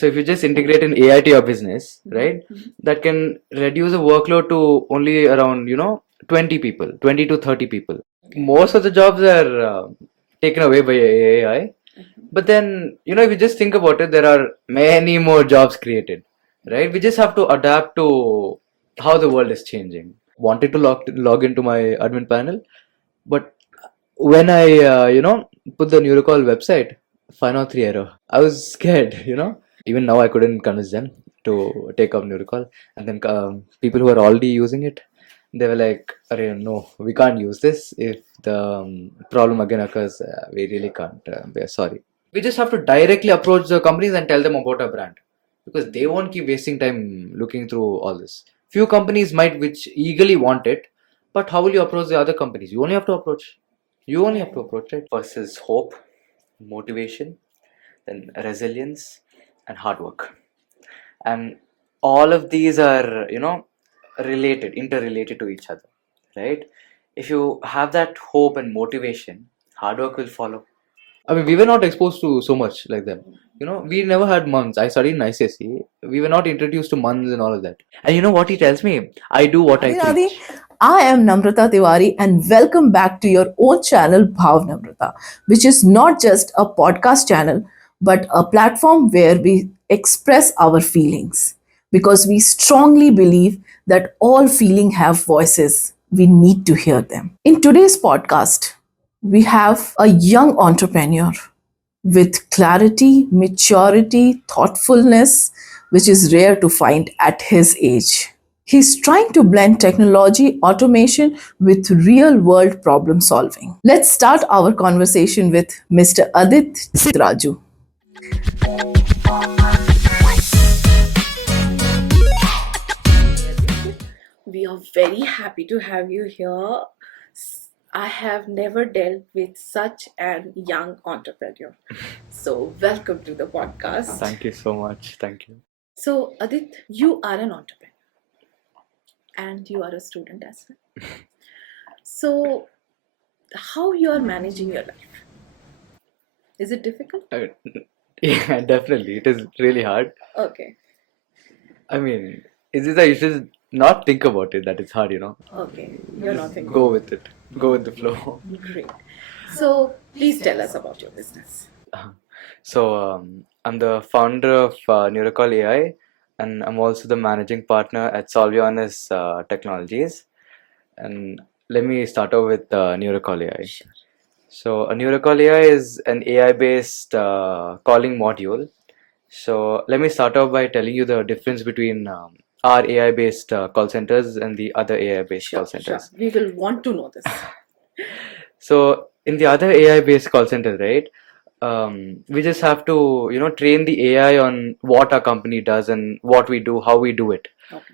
So if you just integrate an AI to your business, right, that can reduce the workload to only around 20 people, 20 to 30 people. Most of the jobs are taken away by AI, but then if you just think about it, there are many more jobs created, right? We just have to adapt to how the world is changing. Wanted to log into my admin panel, but when I put the Neurocall website, 503 error. I was scared. Even now I couldn't convince them to take up Neurocall, and then people who are already using it, they were like, "Arey, no, we can't use this. If the problem again occurs, we really can't. We are sorry." We just have to directly approach the companies and tell them about our brand, because they won't keep wasting time looking through all this. Few companies might which eagerly want it, but how will you approach the other companies? You only have to approach. Right? First is hope, motivation, then resilience, and hard work. And all of these are, interrelated to each other, right? If you have that hope and motivation, hard work will follow. I mean, we were not exposed to so much like that. We never had months. I studied in ICSE. We were not introduced to months and all of that. And you know what he tells me? I do what I Radhe, preach. I am Namrata Tiwari and welcome back to your own channel Bhav Namrata, which is not just a podcast channel but a platform where we express our feelings because we strongly believe that all feeling have voices. We need to hear them. In today's podcast, we have a young entrepreneur with clarity, maturity, thoughtfulness, which is rare to find at his age. He's trying to blend technology, automation with real world problem solving. Let's start our conversation with Mr. Adhith Citraju. We are very happy to have you here. I have never dealt with such a young entrepreneur. So, welcome to the podcast. Thank you so much. Thank you. So, Adit, you are an entrepreneur and you are a student as well. So, how you are managing your life? Is it difficult? Yeah, definitely. It is really hard. Okay. I mean, is it that you should not think about it, that it's hard, Okay. You're not thinking. Go with it. Go with the flow. Great. So, please tell us about your business. So, I'm the founder of NeuraaCall AI, and I'm also the managing partner at Solvionis Technologies. And let me start off with NeuraaCall AI. Sure. So, a NeuraaCall AI is an AI-based calling module. So, let me start off by telling you the difference between our AI-based call centers and the other AI-based call centers. Sure. We will want to know this. So, in the other AI-based call centers, right, we just have to, train the AI on what our company does and what we do, how we do it. Okay.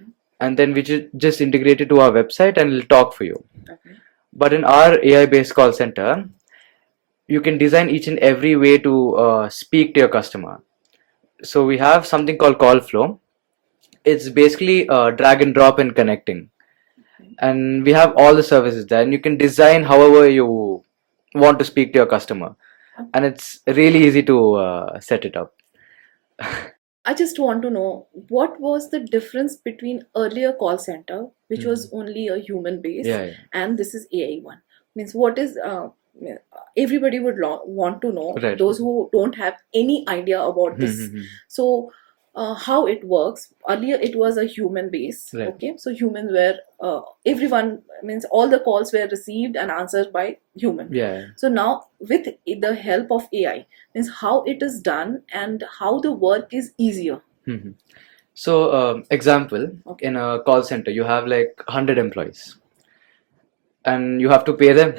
And then we just integrate it to our website and it'll talk for you. Okay. But in our AI-based call center, you can design each and every way to speak to your customer. So we have something called call flow. It's basically drag and drop and connecting. And we have all the services there, and you can design however you want to speak to your customer. And it's really easy to set it up. I just want to know what was the difference between earlier call center, which was only a human base, and this is AI one. Means what is everybody would want to know. Right. Those who don't have any idea about this. So how it works. Earlier it was a human base. Right. Okay, so humans were everyone means all the calls were received and answered by human. Yeah. So now with the help of AI, means how it is done and how the work is easier. So example, Okay. in a call center, you have like 100 employees, and you have to pay them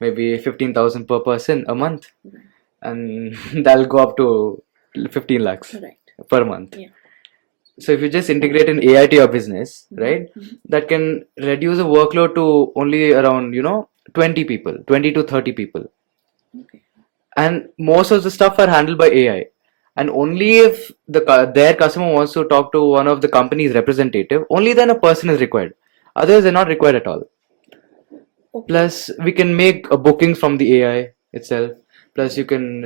maybe 15,000 per person a month, Right. and that'll go up to 15 lakhs Right. per month. Yeah. So if you just integrate an AI to your business, right, that can reduce the workload to only around 20 people, 20 to 30 people. Okay. And most of the stuff are handled by AI. And only if their customer wants to talk to one of the company's representative, only then a person is required. Otherwise, they're not required at all. Okay. Plus, we can make a booking from the AI itself. Plus, you can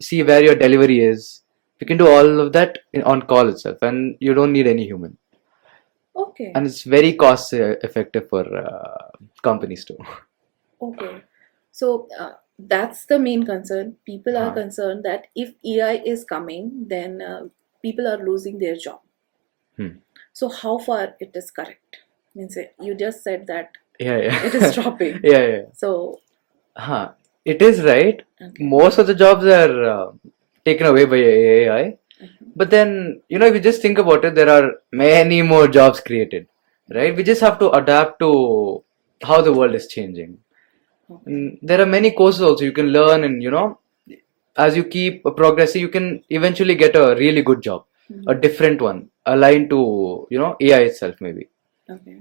see where your delivery is. You can do all of that on call itself, and you don't need any human. Okay. And it's very cost effective for companies too. Okay. So that's the main concern. People are concerned that if AI is coming, then people are losing their job. So how far it is correct? Means you just said that it is dropping. So it is right. Okay. Most of the jobs are taken away by AI. But then, if you just think about it, there are many more jobs created, right? We just have to adapt to how the world is changing. And there are many courses also you can learn, and as you keep progressing, you can eventually get a really good job, a different one, aligned to AI itself maybe. Okay.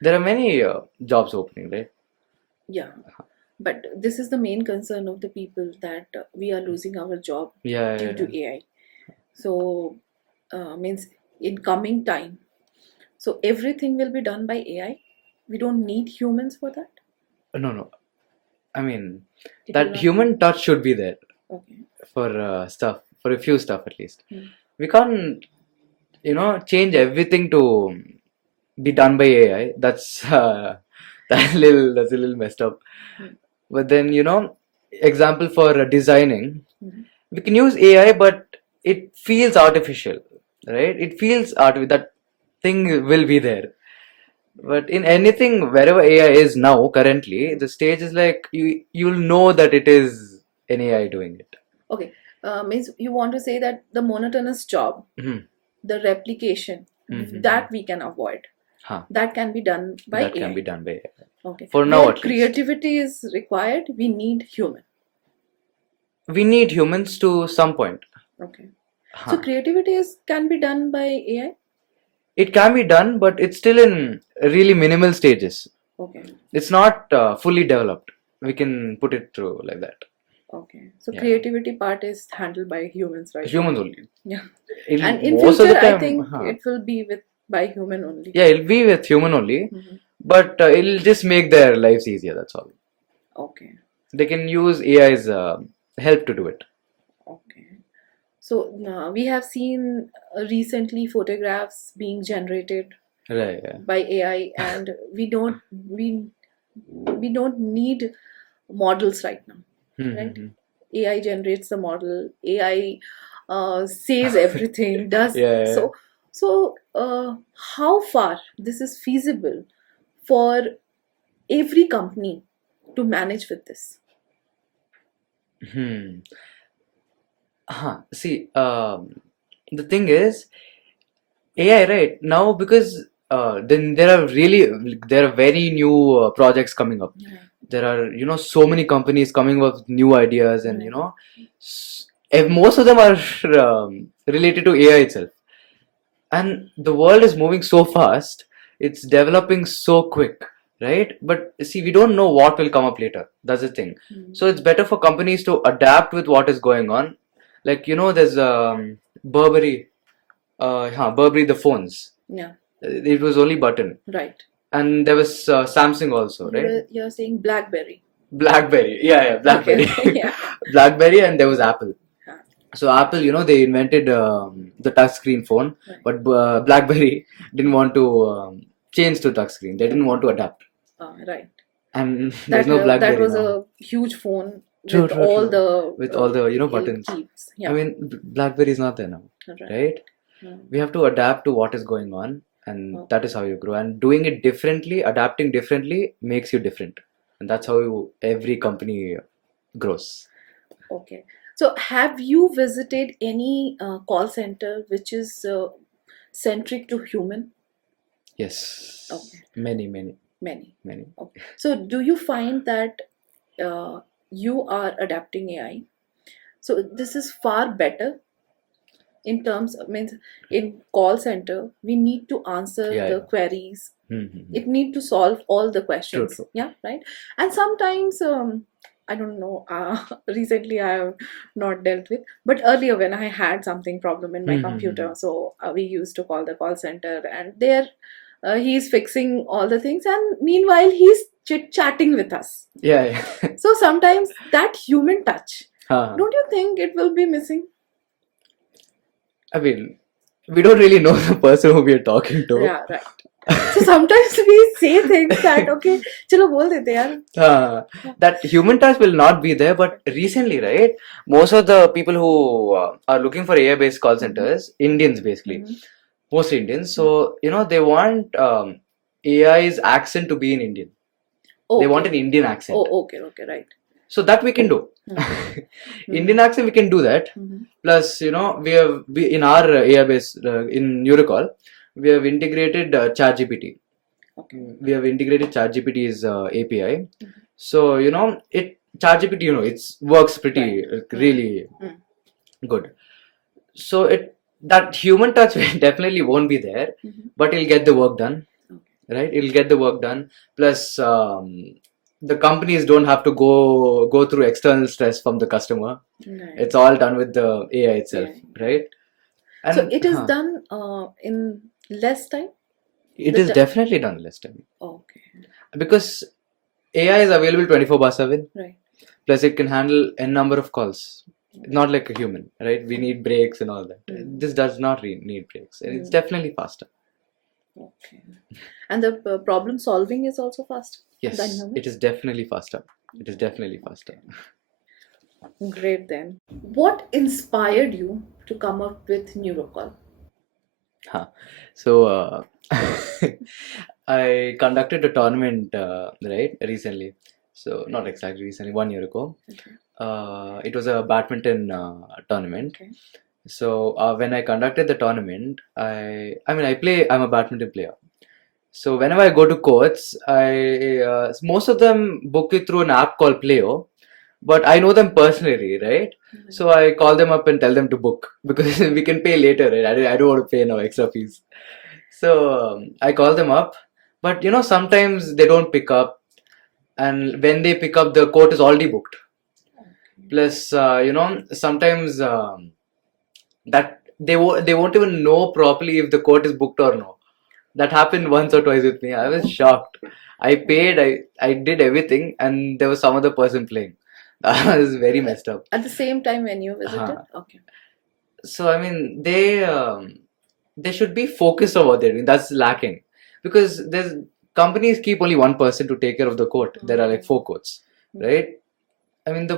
There are many jobs opening, right? Yeah. But this is the main concern of the people, that we are losing our job due to AI. So means in coming time, so everything will be done by AI. We don't need humans for that. No. I mean, that human touch should be there. Okay. For stuff, for a few stuff at least. We can't, change everything to be done by AI. That's that's a little messed up. But then, example for designing, we can use AI, but it feels artificial, right? It feels that thing will be there. But in anything, wherever AI is now, currently, the stage is like you'll know that it is an AI doing it. Okay, means you want to say that the monotonous job, the replication, that we can avoid. That can be done by AI. That can be done by AI. Okay. For now, where at least. Creativity is required, we need human. We need humans to some point. Okay. So creativity can be done by AI? It can be done, but it's still in really minimal stages. Okay. It's not fully developed. We can put it through like that. Okay. So creativity part is handled by humans, right? Humans only. Yeah. And in future, I think it will be by human only. Yeah, it'll be with human only. But it'll just make their lives easier, that's all. Okay. They can use AI's help to do it. Okay. So we have seen recently photographs being generated by AI, and we don't need models right now, right? AI generates the model. AI says everything. Does so. How far this is feasible for every company to manage with this? See, the thing is, AI right now, because then there are very new projects coming up. There are so many companies coming up with new ideas, and most of them are related to AI itself. And the world is moving so fast, it's developing so quick, right? But see, we don't know what will come up later. That's the thing. So it's better for companies to adapt with what is going on. Like, there's Burberry, Burberry the phones. Yeah. It was only button. Right. And there was Samsung also, right? You're saying BlackBerry. BlackBerry, yeah, BlackBerry. Okay. Yeah. BlackBerry, and there was Apple. So Apple, they invented the touchscreen phone, but BlackBerry didn't want to change to touchscreen. They didn't want to adapt. Right. And there's no BlackBerry that was now. A huge phone True. with all the buttons. keeps. Yeah. I mean, BlackBerry is not there now, right? We have to adapt to what is going on, and that is how you grow. And doing it differently, adapting differently, makes you different, and that's how every company grows. Okay. So, have you visited any call center which is centric to human? Yes. Okay. Many. Okay. So, do you find that you are adapting AI? So, this is far better in terms of, means in call center, we need to answer the queries. It need to solve all the questions. True. Yeah, right. And sometimes I don't know. Recently, I have not dealt with, but earlier when I had something problem in my computer, so we used to call the call center, and there he's fixing all the things, and meanwhile he's chit-chatting with us. Yeah. So sometimes that human touch, don't you think it will be missing? I mean, we don't really know the person who we are talking to. Yeah, right. So sometimes we say things that, okay, chalo bol dete yaar. That human touch will not be there, but recently, right, most of the people who are looking for AI-based call centers, Indians basically, mostly Indians, so, they want AI's accent to be in Indian. They want an Indian accent. Oh, okay, right. So that we can do. Indian accent, we can do that. Plus, we in our AI-based, in Neurocall, we have integrated ChatGPT. We have integrated ChatGPT's API. So, ChatGPT, it works pretty, really good. So, that human touch definitely won't be there, but it'll get the work done, right? It'll get the work done. Plus, the companies don't have to go through external stress from the customer. It's all done with the AI itself, right? And, so it is done in less time? It is definitely done less time. Okay. Because AI is available 24/7. Right. Plus, it can handle n number of calls. Not like a human, right? We need breaks and all that. This does not need breaks. It's definitely faster. Okay. And the problem solving is also faster? Yes, it is definitely faster. It is definitely faster. Great then. What inspired you to come up with Neurocall? So, I conducted a tournament, right, recently. So, not exactly recently, 1 year ago. It was a badminton tournament. So, when I conducted the tournament, I'm a badminton player. So, whenever I go to courts, most of them book it through an app called Playo. But I know them personally, right? So I call them up and tell them to book because we can pay later, right? I don't want to pay no extra fees. So I call them up, but sometimes they don't pick up, and when they pick up, the court is already booked. Plus, sometimes that they won't even know properly if the court is booked or no. That happened once or twice with me. I was shocked. I paid, I did everything, and there was some other person playing. That was very messed up. At the same time when you visited? Okay. So, I mean, they should be focused on what they're doing. That's lacking. Because companies keep only one person to take care of the court. There are like 4 courts, right? I mean,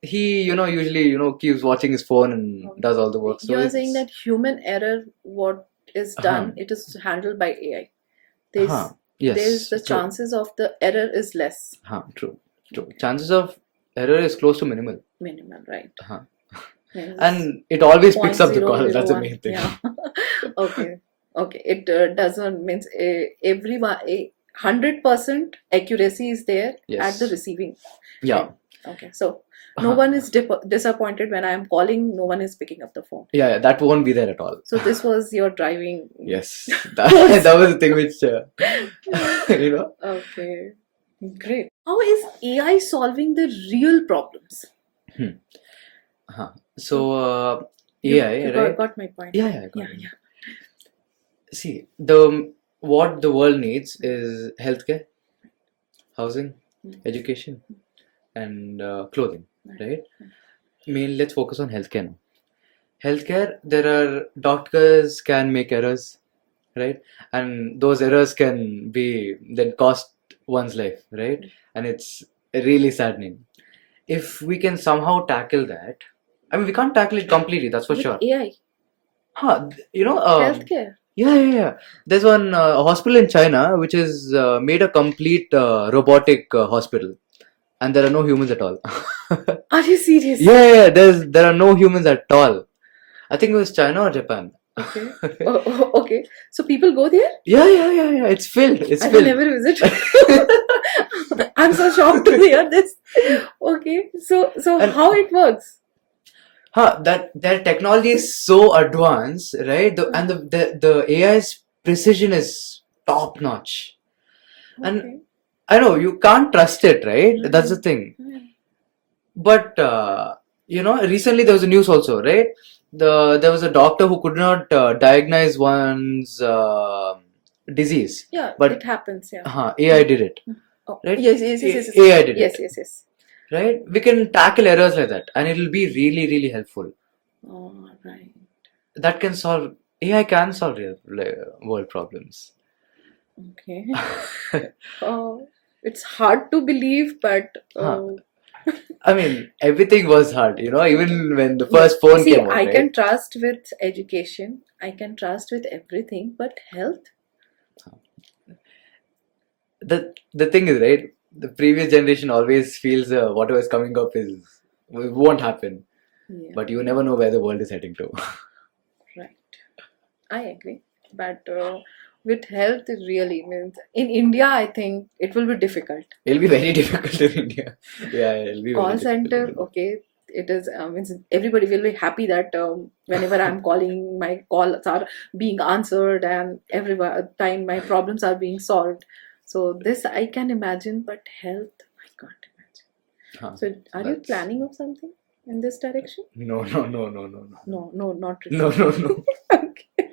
he usually keeps watching his phone and does all the work. So you're saying that human error, what is done, it is handled by AI. There's the chances of the error is less. True. Chances of error is close to minimal. Minimal, right? And it always picks up the call. That's the main thing. Yeah. Okay. It doesn't means everyone 100% accuracy is there at the receiving. Yeah. Okay. So no one is disappointed when I am calling. No one is picking up the phone. Yeah, that won't be there at all. So this was your driving. Yes, that was the thing which Okay, great. How is AI solving the real problems? So AI, right? Got my point. Yeah, I got it. See, what the world needs is healthcare, housing, education, and clothing, right? I mean, let's focus on healthcare now. Healthcare, there are doctors can make errors, right? And those errors can then cost one's life, right? And it's really saddening. If we can somehow tackle that, I mean, we can't tackle it completely, that's for sure. AI. Healthcare. Yeah. There's one hospital in China which is made a complete robotic hospital, and there are no humans at all. Are you serious? Yeah. There are no humans at all. I think it was China or Japan. Okay. Okay. So people go there? Yeah. It's filled. I will never visit. I'm so shocked to hear this. Okay. So how it works? That their technology is so advanced, right? And the AI's precision is top notch. Okay. And I know you can't trust it, right? That's the thing. But recently there was a news also, right? There was a doctor who could not diagnose one's disease. Yeah, but it happens. Yeah. AI did it. Right? Yes. AI did it. Yes. Right? We can tackle errors like that, and it will be really, really helpful. Oh, right. that can solve, AI can solve real world problems. Okay. It's hard to believe, but I mean, everything was hard, even when the yes. first phone See, came out, I right? can trust with education, I can trust with everything, but health? The thing is, right, the previous generation always feels whatever is coming up won't happen, Yeah, but you never know where the world is heading to. right. I agree. But with health, it really means in India, I think it will be difficult. It'll be very difficult in India. Yeah, it'll be very Call difficult in center, India. okay, it is. Means everybody will be happy that whenever I'm calling, my calls are being answered, and every time my problems are being solved. So this I can imagine, but health, I can't imagine. Huh, So are you planning of something in this direction? No, no, no, no, no, no. No, not No, recently. no, no. Okay.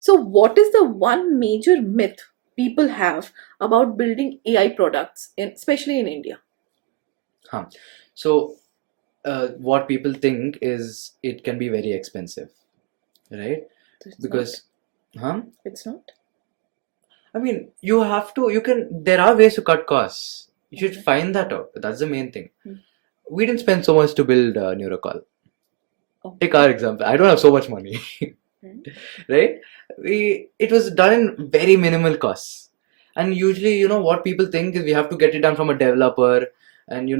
So what is the one major myth people have about building AI products, especially in India? Huh. So, what people think is it can be very expensive, right? It's Because, huh? not. It's not. I mean, there are ways to cut costs. You should Okay. find that out. That's the main thing. Hmm. We didn't spend so much to build NeuraaCall. Okay. Take our example. I don't have so much money, Hmm. right? It was done in very minimal costs. And usually, what people think is we have to get it done from a developer, and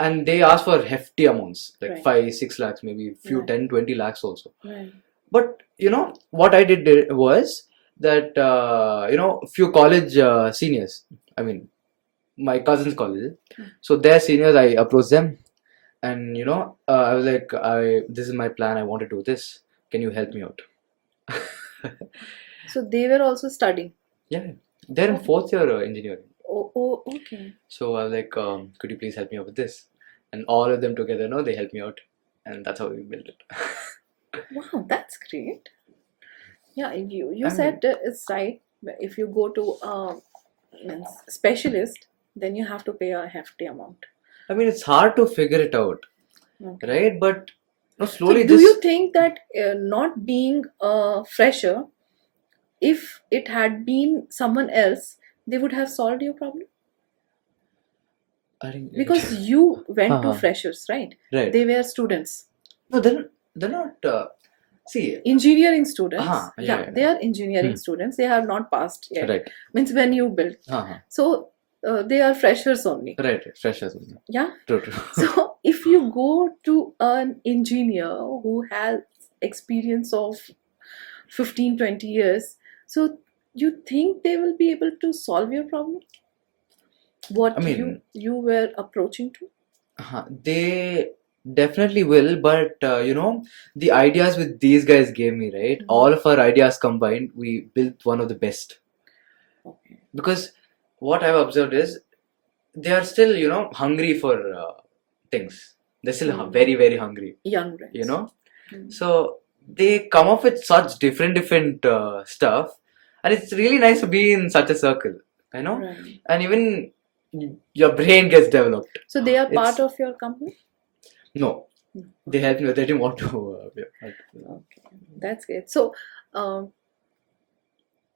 and they ask for hefty amounts, like Right. 5-6 lakhs, maybe few Right. 10-20 lakhs also. Right. But what I did was that few college seniors, I mean my cousin's college, so their seniors, I approached them, and I was like, this is my plan, I want to do this, can you help me out? So they were also studying. Yeah, they're in Okay. 4th year engineering. Oh, okay. So I was like, could you please help me out with this? And all of them together, they helped me out, and that's how we built it. Wow, that's great. Yeah, you I said mean, it's right. If you go to a specialist, then you have to pay a hefty amount. it's hard to figure it out, Okay. right? But So slowly do just you think that not being a fresher, if it had been someone else, they would have solved your problem? I think Because you went to Uh-huh. freshers, right? Right. They were students, No, they're not. See. engineering students. Yeah. They are engineering students. They have not passed yet. Right. Means when you built. So they are freshers only. Right. Freshers. Yeah. True. So if you go to an engineer who has experience of 15-20 years, so you think they will be able to solve your problem? What I mean, you were approaching to? They definitely will, but the ideas with these guys gave me, right? All of our ideas combined, we built one of the best. Okay. Because what I've observed is they are still, hungry for things. They're still very, very hungry. Young brains. So they come up with such different stuff, and it's really nice to be in such a circle, Right. and even your brain gets developed. So they are part of your company? No, they helped me. They didn't want to. Okay, that's great. So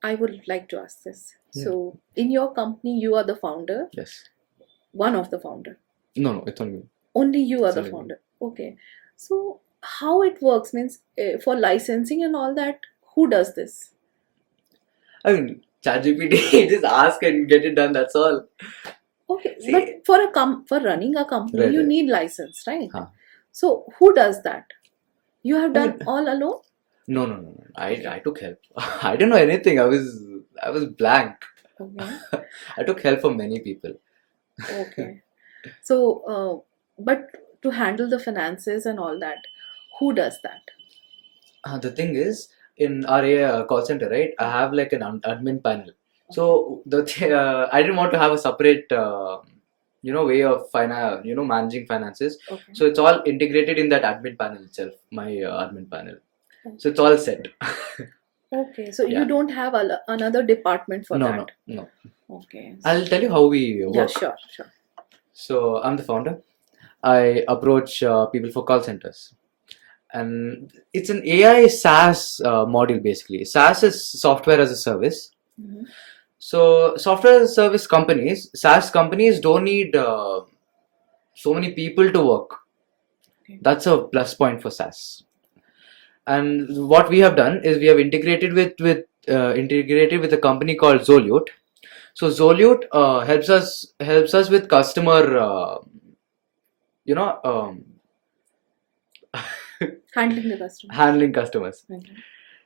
I would like to ask this. Yeah. So in your company, you are the founder? Yes. One of the founder? No, it's only me. Only you are the founder. Okay. So how it works means for licensing and all that, who does this? I mean, ChatGPT, just ask and get it done. That's all. Okay, See, but for running a company, you need license, right? So who does that? You have done all alone? No. I took help. I didn't know anything. I was blank. Okay. I took help from many people. Okay. So, but to handle the finances and all that, who does that? The thing is, in our call center, right, I have like an admin panel. So I didn't want to have a separate, way of managing finances. Okay. So it's all integrated in that admin panel itself, my admin panel. So it's all set. Okay, so you don't have another department for that? No. Okay. I'll tell you how we work. Yeah, sure. So I'm the founder. I approach people for call centers, and it's an AI SaaS module basically. SaaS is software as a service. Mhm. So software as a service companies, SaaS companies don't need so many people to work. Okay. That's a plus point for SaaS. And what we have done is we have integrated with a company called Zolute. So Zolute helps us with customer, you know, Handling the customer. handling customers. Okay.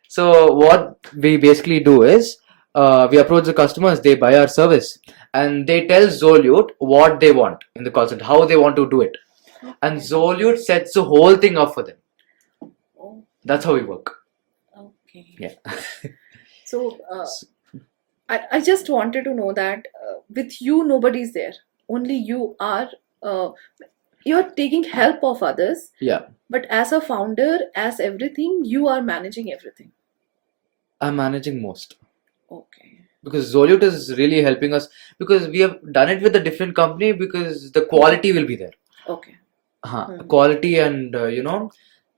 So what we basically do is we approach the customers, they buy our service, and they tell Zolute what they want in the call center, how they want to do it, and Okay. Zolute sets the whole thing up for them. Oh, That's how we work. okay. Yeah. So I just wanted to know that with you nobody's there. Only you are. You're taking help of others. Yeah. But as a founder, as everything, you are managing everything. I'm managing most. Okay. Because Zolute is really helping us, because we have done it with a different company, because the quality will be there. Okay. Quality, and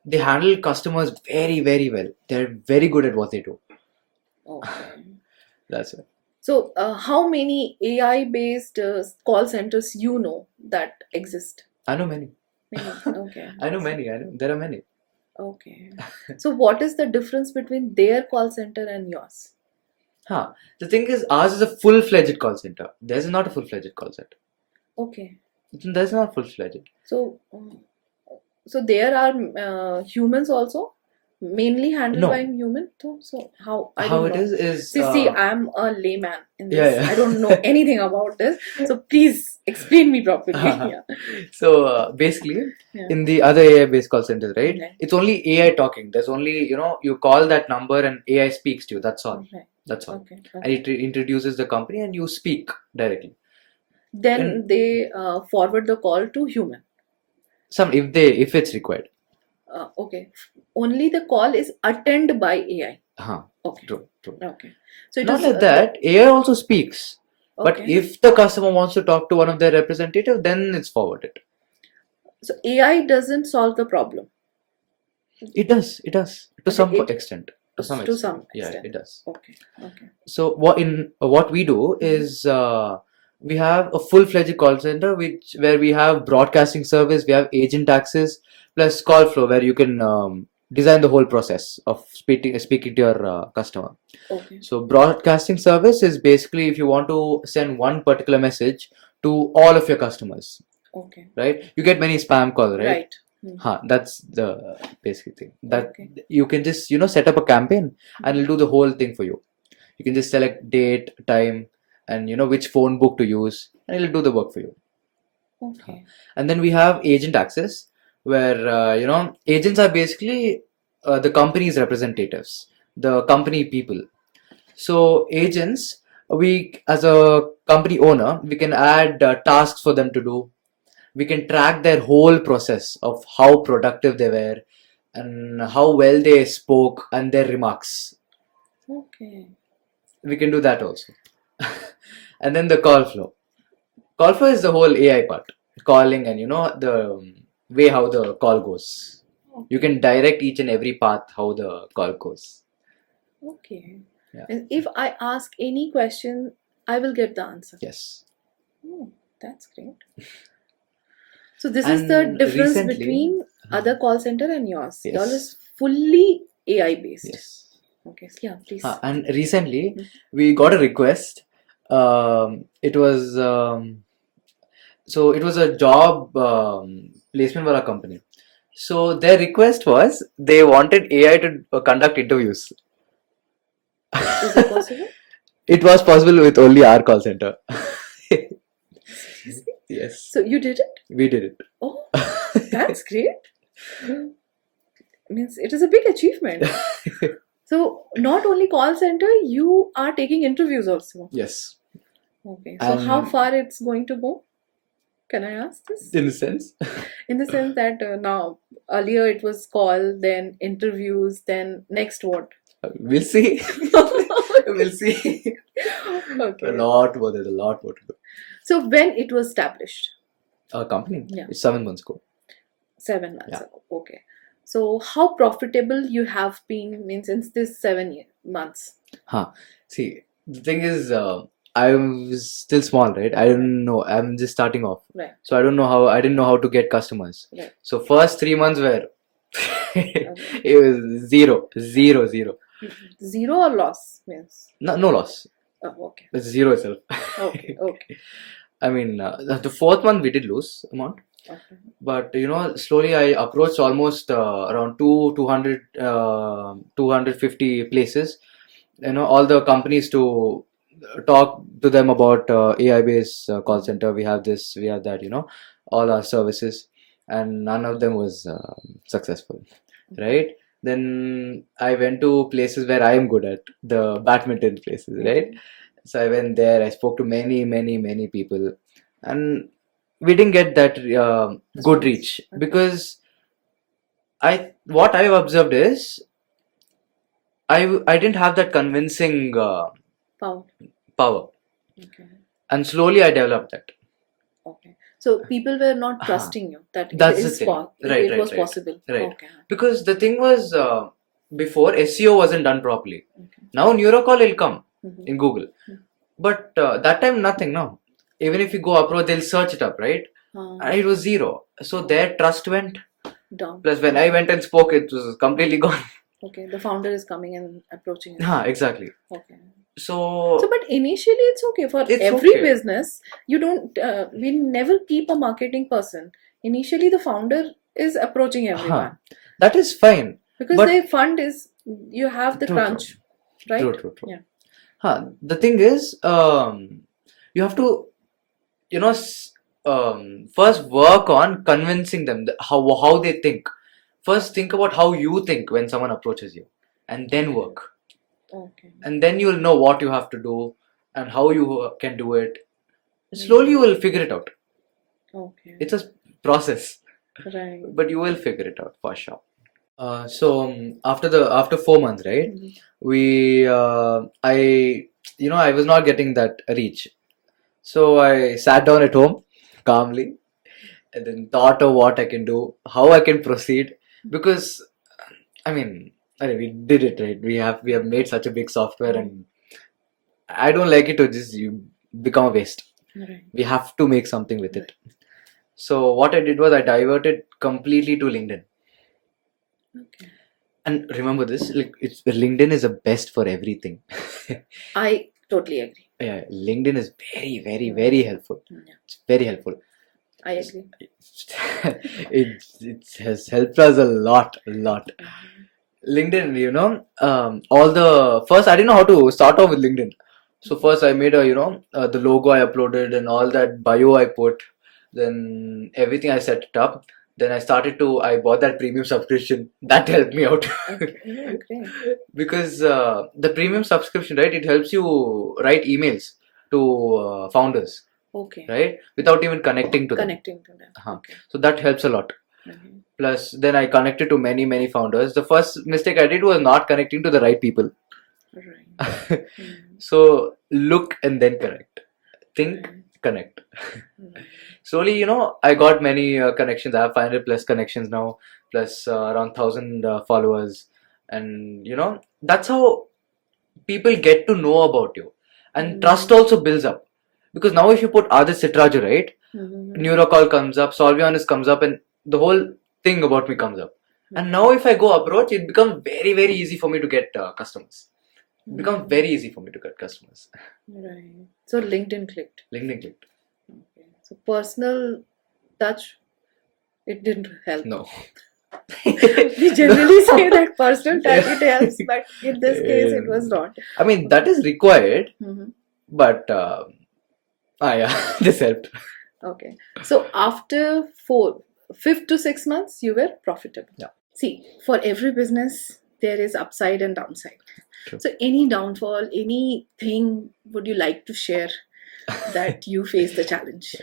they handle customers very, very well. They're very good at what they do. Okay. That's it. So how many AI based call centers you know that exist? I know many. Many. Okay. I know many. There are many. Okay. So what is the difference between their call center and yours? The thing is, ours is a full-fledged call center. Theirs is not a full-fledged call center. Okay. There's not full-fledged. So there are humans also, mainly handled No. by human. So how I How don't it know. is See, I'm a layman in this. Yeah. I don't know anything about this. So please explain me properly. Yeah. So basically, Yeah. in the other AI-based call centers, right? Okay. It's only AI talking. There's only, you call that number and AI speaks to you. That's all. Okay. That's all. Okay. And it introduces the company and you speak directly. Then they forward the call to human. If it's required. Okay. Only the call is attended by AI. Okay. True. Okay. So it Not is, like that. AI also speaks. But okay. if the customer wants to talk to one of their representatives, then it's forwarded. So AI doesn't solve the problem. It does. To some extent. Yeah, it does. Okay. So what we do is we have a full-fledged call center where we have broadcasting service, we have agent access, plus call flow where you can design the whole process of speaking to your customer. Okay. So broadcasting service is basically if you want to send one particular message to all of your customers. Okay. Right? You get many spam calls, right? That's the basic thing. That you can just set up a campaign and it'll do the whole thing for you. You can just select date, time, and which phone book to use, and it'll do the work for you. Okay. And then we have agent access, where agents are basically the company's representatives, the company people. So agents, we as a company owner, we can add tasks for them to do. We can track their whole process of how productive they were and how well they spoke and their remarks. Okay. We can do that also. And then the call flow. Call flow is the whole AI part. Calling and the way how the call goes. Okay. You can direct each and every path how the call goes. Okay. Yeah. And if I ask any question, I will get the answer. Yes. Oh, that's great. So this is the difference between other call center and yours. Yes. Yours is fully AI based. Yes. Okay. Yeah, please. And recently we got a request. It was a job placement for a company. So their request was they wanted AI to conduct interviews. Is it possible? It was possible with only our call center. Seriously? Yes. So you did it? We did it. Oh, that's great. Means it is a big achievement. So not only call center, you are taking interviews also. Yes. Okay. So how far it's going to go? Can I ask this? In the sense? In the sense that now, earlier it was call, then interviews, then next what? We'll see. We'll see. Okay. There's a lot more to do. So when it was established? Our company? Yeah. It's 7 months ago. 7 months ago. Okay. So how profitable you have been since this 7 months? See, the thing is, I was still small, right? I don't know. I'm just starting off. Right. So I didn't know how to get customers. Right. So first 3 months were, it was zero. Zero or loss means? No loss. Oh, okay. It's zero itself. Okay. I mean, the fourth month we did lose amount. Okay. But slowly I approached almost around 250 places. All the companies to talk to them about AI based call center. We have this, we have that. All our services, and none of them was successful. Right. Then I went to places where I am good at, the badminton places. Right. So I went there. I spoke to many people, and we didn't get that good reach because what I've observed is I didn't have that convincing power, Okay. and slowly I developed that. Okay. So people were not trusting you that That's it the is thing. Right, it was possible. Right. Okay. Because the thing was, before SEO wasn't done properly. Okay. Now NeuraaCall will come in Google, Mhm. but that time nothing. No, even if you go approach, they'll search it up, right? And it was zero. So their trust went down. Plus, when I went and spoke, it was completely gone. Okay, the founder is coming and approaching you. Exactly. Okay. So, but initially it's okay for It's every okay. business. You don't. We never keep a marketing person. Initially, the founder is approaching everyone that is fine. because but- the fund is you have the True, crunch, right? True. Yeah. The thing is, you have to, first work on convincing them how they think. First, think about how you think when someone approaches you, and then work. Okay. And then you will know what you have to do and how you can do it. Slowly, you will figure it out. Okay. It's a process, Right. but you will figure it out for sure. So after 4 months, right? We I was not getting that reach, so I sat down at home calmly and then thought of what I can do, how I can proceed, because I mean, we did it, right? We have made such a big software, and I don't like it to just become a waste. Right. We have to make something with it. So what I did was I diverted completely to LinkedIn. Okay. And remember this, like LinkedIn is the best for everything. I totally agree. Yeah, LinkedIn is very helpful. Yeah. It's very helpful. I agree. it has helped us a lot. LinkedIn, all the first I didn't know how to start off with LinkedIn. So first I made the logo I uploaded and all that bio I put, then everything I set it up. Then I bought that premium subscription. That helped me out. Okay. Because the premium subscription, right, it helps you write emails to founders, Okay. right, without even connecting to them. Okay. So that helps a lot. Mhm. Plus, then I connected to many founders. The first mistake I did was not connecting to the right people. Right. So look and then connect. Think, connect. Right. Slowly, I got many connections. I have 500 plus connections now, plus around 1,000 followers, and that's how people get to know about you, and trust also builds up. Because now, if you put Adhith Citraju, right, NeuraaCall comes up, Solvionis comes up, and the whole thing about me comes up. And now, if I go approach, it becomes very easy for me to get customers. It becomes very easy for me to get customers. Right. So LinkedIn clicked. Okay. So personal touch, it didn't help. No. We generally say that personal touch it helps, but in this case it was not. I mean, that is required, Mhm. but this helped. Okay. So after 5 to 6 months, you were profitable. Yeah. See, for every business, there is upside and downside. True. So any downfall, anything would you like to share that you faced the challenge?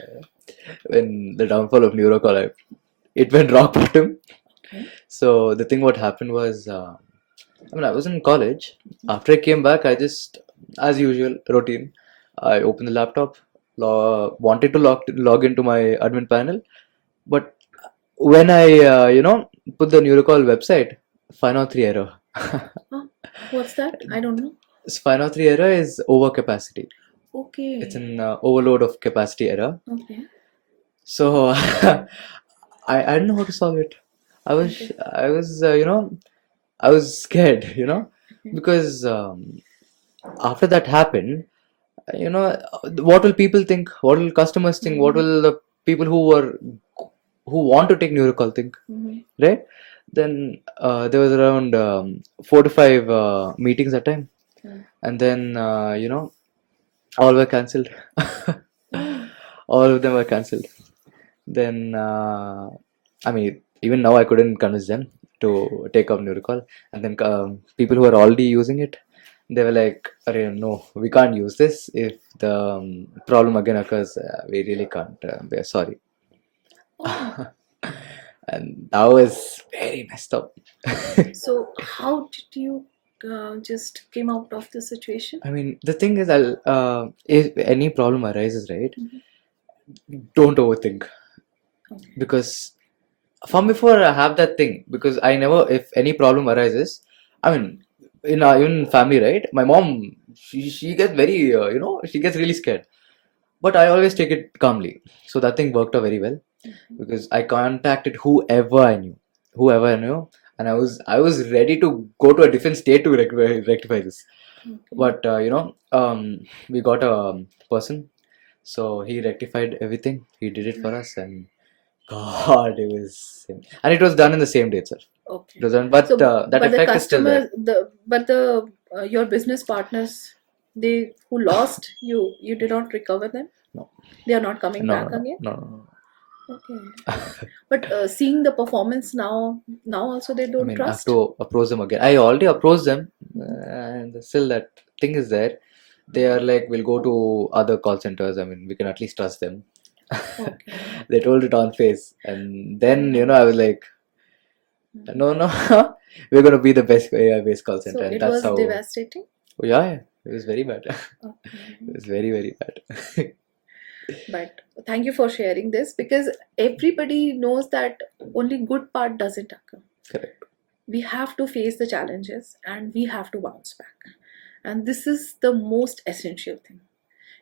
When the downfall of NeuraaCall, it went rock bottom. Okay. So the thing what happened was, I was in college. After I came back, I just, as usual, routine. I opened the laptop, wanted to log into my admin panel, but when I put the NeuraaCall website, 503 error. What's that? I don't know. 503 error is overcapacity. Okay. It's an overload of capacity error. Okay. So I didn't know how to solve it. I was I was scared, because after that happened, what will people think? What will customers think? What will the people who want to take NeuraaCall think? Right? Then there was around 4 to 5 meetings at a time, and then all were cancelled. All of them were cancelled. Then I mean, even now I couldn't convince them to take up NeuraaCall. And then people who are already using it, they were like, no, we can't use this. If the problem again occurs, we really can't. We're sorry. And that was very messed up. So how did you just came out of the situation? I mean, the thing is, if any problem arises, right, don't overthink. Okay. Because from before I have that thing, because I never, if any problem arises, I mean, in our even family, right, my mom, she gets very, she gets really scared. But I always take it calmly. So that thing worked out very well, because I contacted whoever I knew, and I was ready to go to a different state to rectify this. But we got a person, so he rectified everything. He did it for us, and God, it was, and it was done in the same day itself. Okay. It was done, but that but effect is still there. Your business partners, they who lost you did not recover them? No. They are not coming back again? No. Okay. But seeing the performance now also they don't I mean, trust? I have to approach them again. I already approached them, and still that thing is there. They are like, we'll go to other call centers. I mean, we can at least trust them. Okay. They told it on face, and then I was like, no, we're gonna be the best AI-based call center, So and it that's was how. devastating? Oh, yeah, it was very bad. Okay. It was very, very bad. But thank you for sharing this, because everybody knows that only good part doesn't occur. Correct. We have to face the challenges and we have to bounce back. And this is the most essential thing.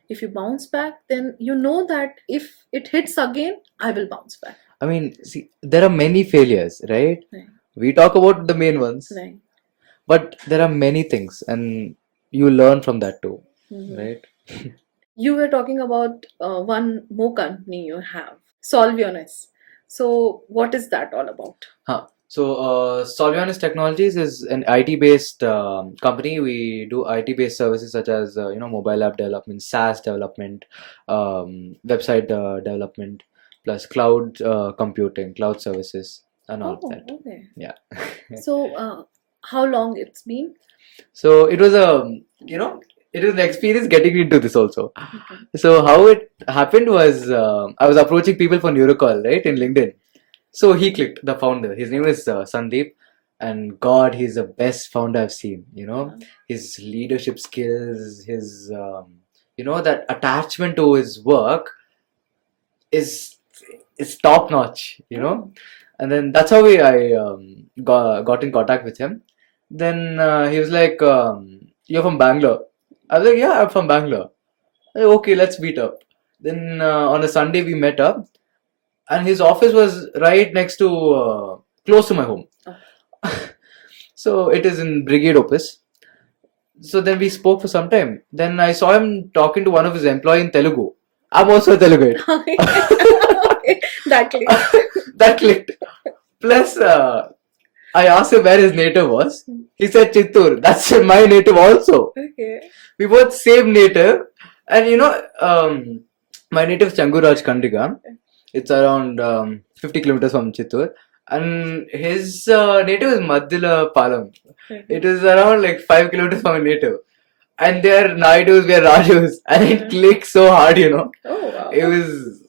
If you bounce back, then you know that if it hits again, I will bounce back. I mean, see, there are many failures, right? We talk about the main ones, Right. But there are many things, and you learn from that too, right? You were talking about one more company you have, Solvionis. So what is that all about? So Solvionis Technologies is an IT-based company. We do IT-based services such as mobile app development, SaaS development, website development, plus cloud computing, cloud services, and all of that. Okay. Yeah. So how long it's been? So it was it was an experience getting into this also. Okay. So how it happened was I was approaching people for NeuraaCall, right, in LinkedIn. So he clicked, the founder. His name is Sandeep, and God, he's the best founder I've seen. His leadership skills, his that attachment to his work is top notch. And then that's how I got in contact with him. Then he was like, "You're from Bangalore." I was like, "Yeah, I'm from Bangalore." Okay, let's meet up. Then on a Sunday we met up, and his office was right next to close to my home. So it is in Brigade Opus. So then we spoke for some time. Then I saw him talking to one of his employees in Telugu. I'm also a Teluguite. Okay. That clicked. That clicked. Plus, I asked him where his native was. He said Chittur. That's my native also. Okay. We both same native. And my native is Changuraj Kandiga. It's around 50 kilometers from Chittur. And his native is Madhila Palam. It is around like 5 kilometers from a native. And they are Naidus, we are Rajus. And it clicked so hard, Oh, wow. It was,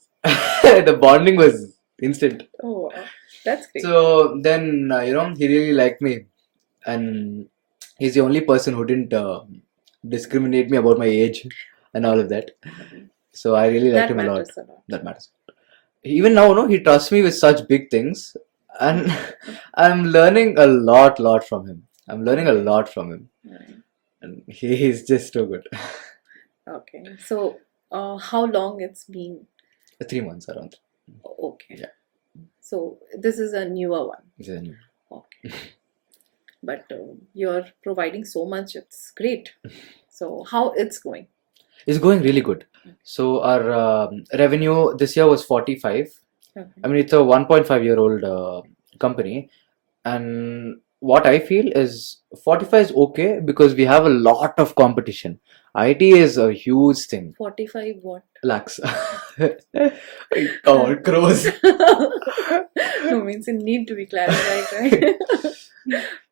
the bonding was instant. Oh, wow. That's great. So then, he really liked me. And he's the only person who didn't discriminate me about my age and all of that. So I really liked him a lot. That matters. Even now, he trusts me with such big things. And I'm learning a lot from him. I'm learning a lot from him, Right. and he's just so good. Okay. So, how long it's been? 3 months around. Okay. Yeah. So this is a newer one. Yeah. Okay. But you're providing so much. It's great. So how it's going? It's going really good. So our revenue this year was 45. Okay. I mean, it's a 1.5-year-old company, and what I feel is 45 is okay because we have a lot of competition. IT is a huge thing. 45 what? Lakhs. Come on, crores. No, means it need to be clarified, right?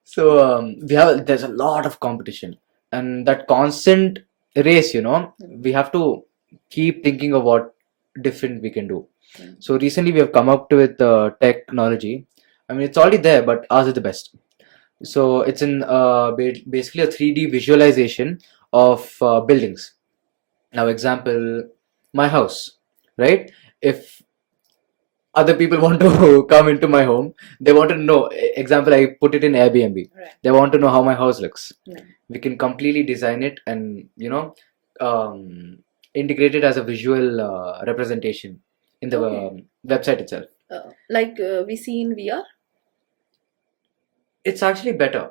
So there's a lot of competition, and that constant race, we have to keep thinking of what different we can do. So recently we have come up with technology. I mean, it's already there, but ours is the best. So it's in basically a 3D visualization of buildings. Now, example, my house, right? If other people want to come into my home, they want to know. Example, I put it in Airbnb. Right. They want to know how my house looks. Right. We can completely design it and integrate it as a visual representation in the website itself. Like we see in VR. It's actually better.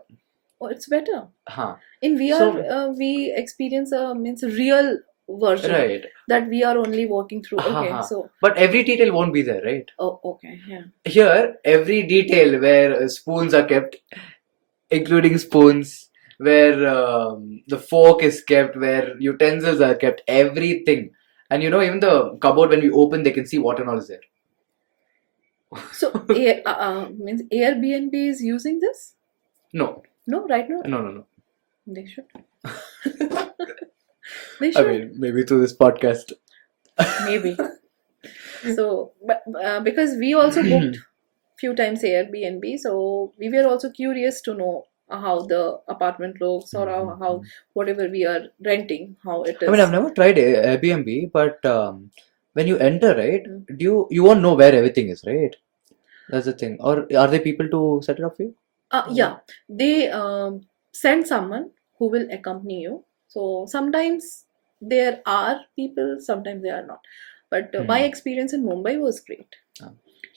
Oh, it's better. Huh. In VR, So, we experience means a real version, right, that we are only working through. Okay, so but every detail won't be there, right? oh, okay, yeah. Here, every detail where spoons are kept, including spoons, where the fork is kept, where utensils are kept, everything. And even the cupboard, when we open, they can see what and all is there. So means Airbnb is using this? No. No, right now? No. They should. They should. I mean, maybe through this podcast. Maybe. So, but because we also booked few times Airbnb, so we were also curious to know how the apartment looks, or how whatever we are renting, how it is. I mean, I've never tried Airbnb, but when you enter, right, you won't know where everything is, right? That's the thing. Or are there people to set it up for you? Yeah, they send someone who will accompany you. So sometimes there are people, sometimes they are not. But my experience in Mumbai was great.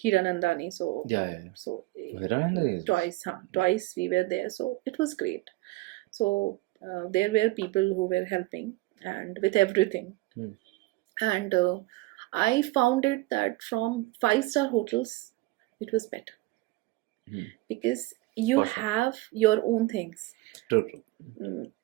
Hiranandani, so yeah. So Hiranandani is twice we were there, so it was great. So there were people who were helping and with everything. And I found it that from 5-star hotels, it was better. Because you have your own things. True.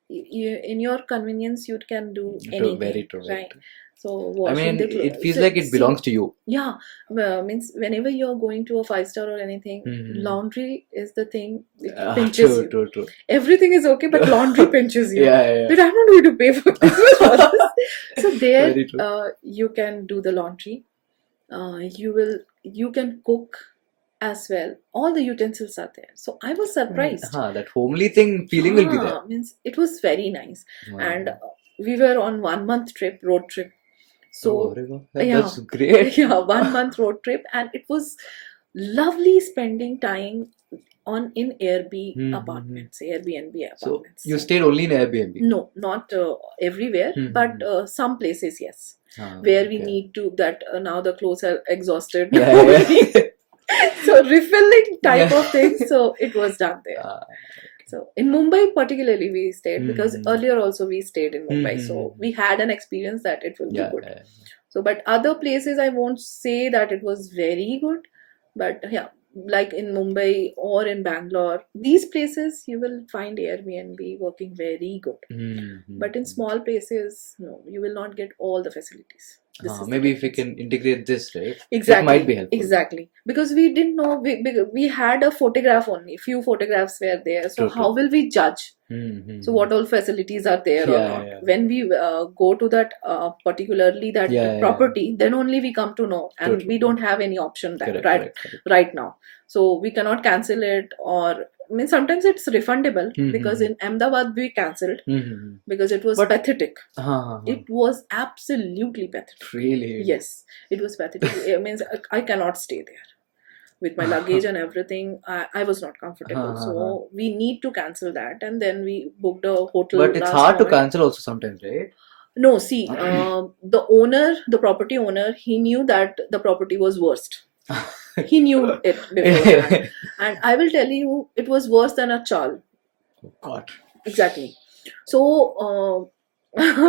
In your convenience, you can do anything. Very true. Right. So I mean, it feels like it belongs to you. Yeah, means whenever you're going to a 5-star or anything, laundry is the thing which pinches you. True. Everything is okay, but laundry pinches you. Yeah. But I'm not going to pay for this. So there, you can do the laundry. You can cook as well. All the utensils are there. So I was surprised. That homely feeling will be there. Means it was very nice. And we were on 1-month road trip. So that's great. Yeah, 1-month road trip, and it was lovely spending time in Airbnb apartments. So you stayed only in Airbnb? No, not everywhere, but some places, yes, where we need to now the clothes are exhausted. So refilling type of thing. So it was done there. So in Mumbai particularly we stayed, because earlier also we stayed in Mumbai. So we had an experience that it will be good. So but other places I won't say that it was very good. But yeah, like in Mumbai or in Bangalore, these places you will find Airbnb working very good. But in small places, no, you will not get all the facilities. Maybe if we can integrate this, right? Exactly. It might be helpful. Exactly. Because we didn't know, we had a photograph only. Few photographs were there. So how will we judge? So what all facilities are there or not? When we go to that particularly that property, then only we come to know. And we don't have any option there right now. So we cannot cancel it, or I mean, sometimes it's refundable, because in Ahmedabad we cancelled because it was pathetic. It was absolutely pathetic. Really? Yes, it was pathetic. It means I cannot stay there. with my luggage and everything, I was not comfortable. So we need to cancel that, and then we booked a hotel. But it's hard to cancel also sometimes, right? No, see, the property owner, he knew that the property was worst. He knew it beforehand. And I will tell you, it was worse than a chal. Oh God. Exactly. So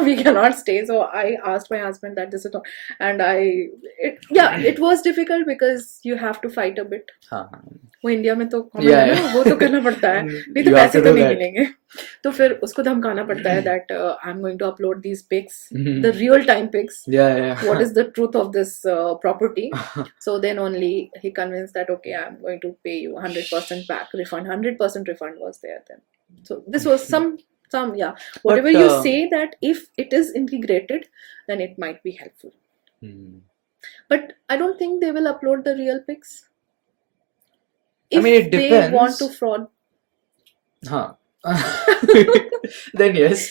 we cannot stay. So I asked my husband that this is not, and it was difficult because you have to fight a bit. वो India में तो common है ना, वो तो करना पड़ता है, नहीं तो पैसे तो नहीं मिलेंगे. तो फिर उसको धमकाना पड़ता है that I'm going to upload these pics, the real time pics. What is the truth of this property? So then only he convinced that okay, I'm going to pay you 100% back refund. 100% refund was there then. So this was some whatever you say, that if it is integrated, then it might be helpful. But I don't think they will upload the real pics. If it depends. They want to fraud. Then yes.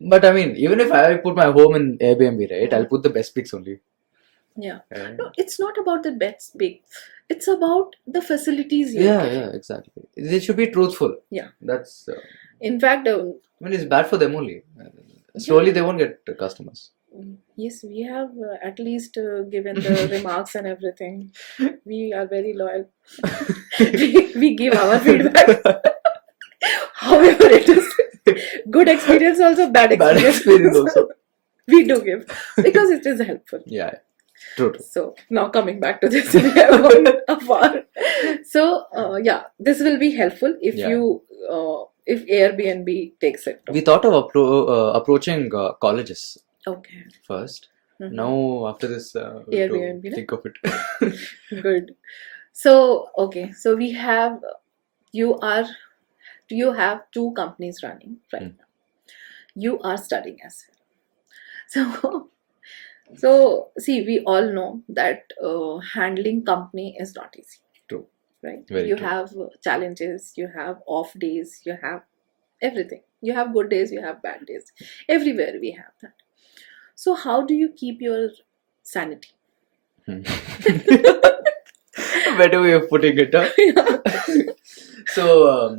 But even if I put my home in Airbnb, right, I'll put the best pics only. Yeah. No, it's not about the best pics. It's about the facilities. Yeah, exactly. They should be truthful. Yeah. That's. In fact, it's bad for them only. Slowly they won't get customers. Yes, we have at least given the remarks and everything. We are very loyal. we give our feedback. However, it is good experience also, bad experience also. We do give because it is helpful. Yeah, true. So now coming back to this, we have gone afar. So this will be helpful if you if Airbnb takes it. We thought of approaching colleges. Okay. First. Now after this, Airbnb, think of it. Good. So okay. So we have. You have two companies running right now. You are studying as well. So see, we all know that handling company is not easy. True. Right. Very you true. have challenges. You have off days. You have everything. You have good days. You have bad days. Everywhere we have that. So how do you keep your sanity? Better way of putting it. So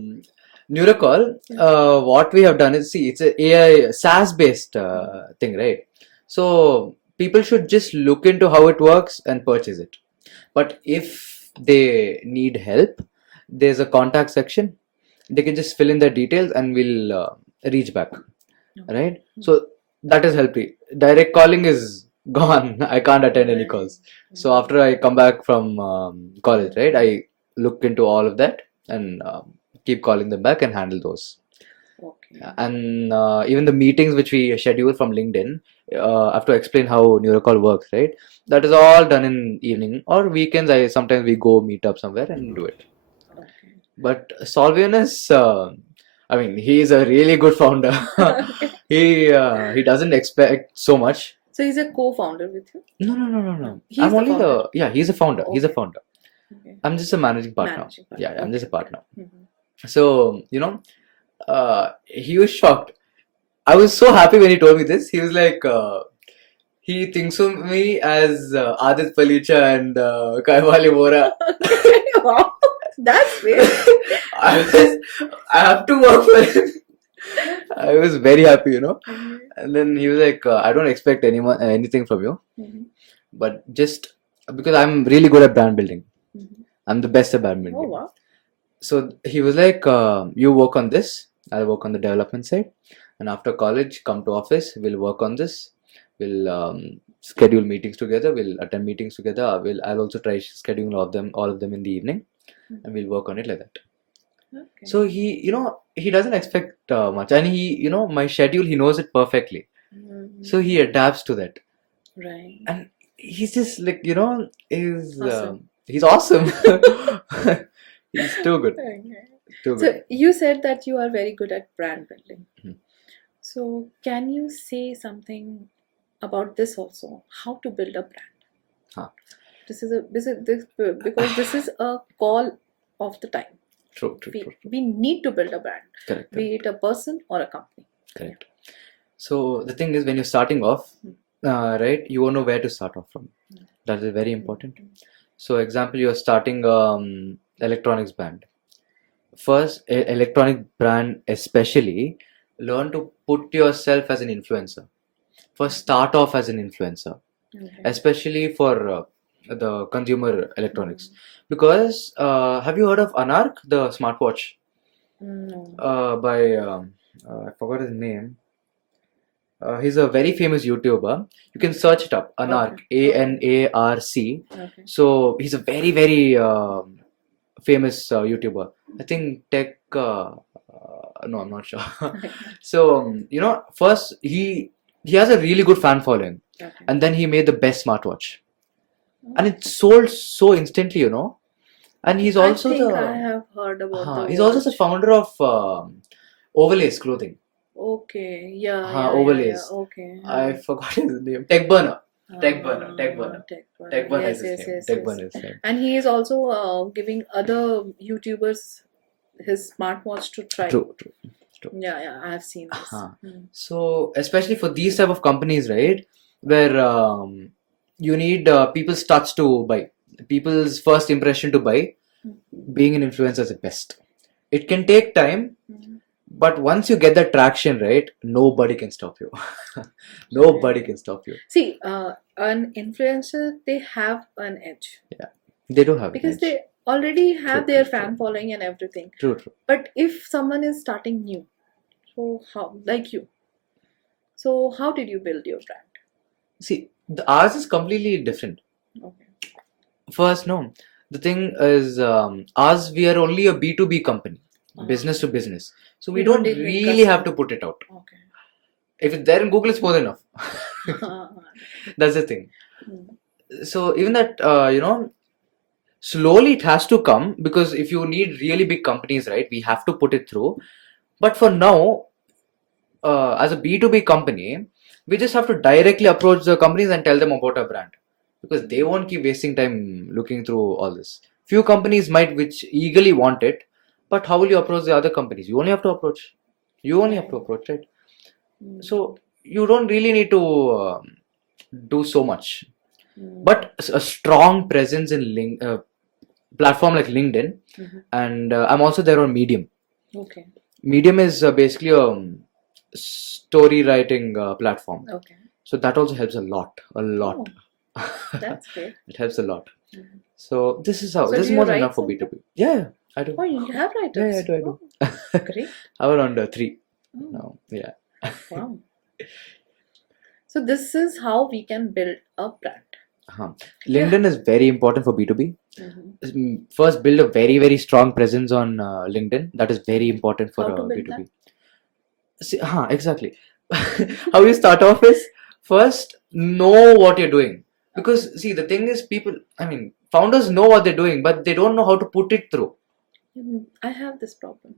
NeuraaCall, what we have done is, see, it's an AI SaaS based thing, right? So people should just look into how it works and purchase it. But if they need help, there's a contact section. They can just fill in their details and we'll reach back, right? So that is helpful. Direct calling is gone. I can't attend any calls. So after I come back from college, right, I look into all of that and keep calling them back and handle those. Okay. And even the meetings which we schedule from LinkedIn, I have to explain how NeuraaCall works, right? That is all done in evening or weekends. Sometimes we go meet up somewhere and do it. Okay. But Solvionis, he is a really good founder. He doesn't expect so much. So he's a co-founder with you? No. He's He's a founder. Okay. He's a founder. Okay. I'm just a managing partner. Okay. I'm just a partner. Mm-hmm. So, he was shocked. I was so happy when he told me this. He was like, he thinks of me as Adhith Citraju and Kaiwali Vora. Wow, that's weird. I have to work for him. I was very happy, Mm-hmm. And then he was like, I don't expect anything from you, but just because I'm really good at brand building. I'm the best at brand building. Oh, wow. So he was like, you work on this, I'll work on the development side, and after college, come to office, we'll work on this, we'll schedule meetings together, we'll attend meetings together, I'll also try scheduling all of them in the evening, and we'll work on it like that. Okay. So he doesn't expect much, and he, my schedule, he knows it perfectly. So he adapts to that. Right. And he's just like, he's Awesome. awesome. He's too good. Okay. Too good. So you said that you are very good at brand building. Mhm. So can you say something about this also? How to build a brand? Huh. Because this is a call of the time. True. We need to build a brand. Correct. Be it a person or a company. Correct. So the thing is, when you're starting off, right, you won't know where to start off from. That is very important. So example, you're starting electronics brand. First, electronic brand especially, learn to put yourself as an influencer. First, start off as an influencer, especially for the consumer electronics. Because have you heard of Anark, the smartwatch? No. By I forgot his name. He's a very famous YouTuber. You can search it up. Anark, Anarc. Okay. So he's a very, very famous YouTuber. I think tech. No, I'm not sure. So first he has a really good fan following, and then he made the best smartwatch, and it sold so instantly. And he's also I have heard about he's also the founder of Overlays Clothing. Okay, yeah, Overlays. yeah, okay. I forgot his name. Tech Burner. Tech Burner. Yes, is his name. yes. Tech Burner is his name. And he is also giving other YouTubers his smartwatch to try. True. Yeah, I have seen this. So especially for these type of companies, right, where you need people's touch to buy, people's first impression to buy, being an influencer is the best. It can take time, but once you get that traction, right, nobody can stop you. Nobody can stop you. See, an influencer, they have an edge. Yeah, they do have because an edge. They already have their fan following and everything. True. But if someone is starting new, so how, like you, so how did you build your brand? See, ours is completely different. Okay. First, no. The thing is, ours, we are only a B2B company, business to business. So we don't really have to put it out. Okay. If it's there in Google, it's more than enough. That's the thing. So even that, slowly it has to come, because if you need really big companies, right, we have to put it through. But for now, as a B2B company, we just have to directly approach the companies and tell them about our brand, because they won't keep wasting time looking through all this. Few companies might which eagerly want it, but how will you approach the other companies? You only have to approach. Right? So you don't really need to do so much. But a strong presence in platform like LinkedIn, and I'm also there on Medium. Okay. Medium is basically a story writing platform. Okay. So that also helps a lot. Oh, that's great. It helps a lot. So this is how. So this is more than enough for B2B. Yeah, I do. Oh, you have writers? Yeah, I do. Oh, great. I have around 3 Oh. now. Yeah. Wow. So this is how we can build a brand. LinkedIn is very important for B2B. First, build a very, very strong presence on LinkedIn. That is very important for B2B. See, exactly. How you start off is, first know what you're doing. Because see, the thing is, founders know what they're doing, but they don't know how to put it through. I have this problem.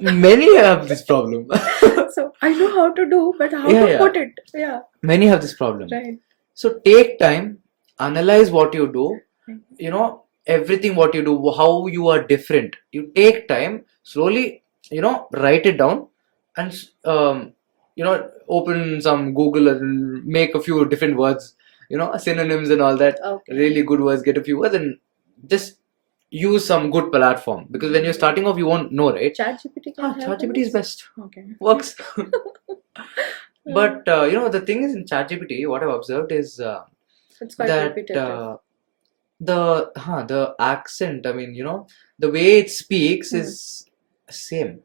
Many have this problem. So I know how to do, but how to put it? Yeah. Many have this problem. Right. So take time, analyze what you do, everything what you do, how you are different. You take time, slowly, write it down, and open some Google and make a few different words, synonyms and all that. Okay. Really good words, get a few words, and just use some good platform, because when you're starting off, you won't know, right? ChatGPT can help. ChatGPT is best. Okay. Works. But the thing is, in ChatGPT, what I've observed is it's quite that repetitive. The accent, the way it speaks is same.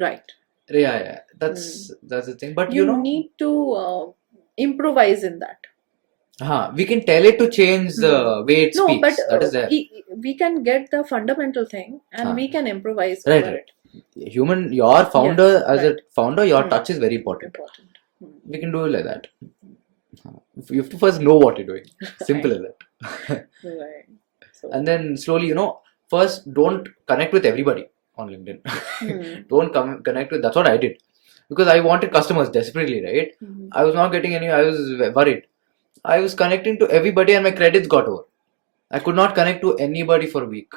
Right. Yeah. That's the thing. But you need to improvise in that. We can tell it to change the way it speaks. But that is there. We can get the fundamental thing, and we can improvise right. over it. Your founder, a founder, your touch is very important. We can do it like that. You have to first know what you're doing. Simple as that. Right. So, and then slowly, first don't connect with everybody on LinkedIn. Don't connect with. That's what I did, because I wanted customers desperately, right? I was not getting any. I was worried. I was connecting to everybody, and my credits got over. I could not connect to anybody for a week.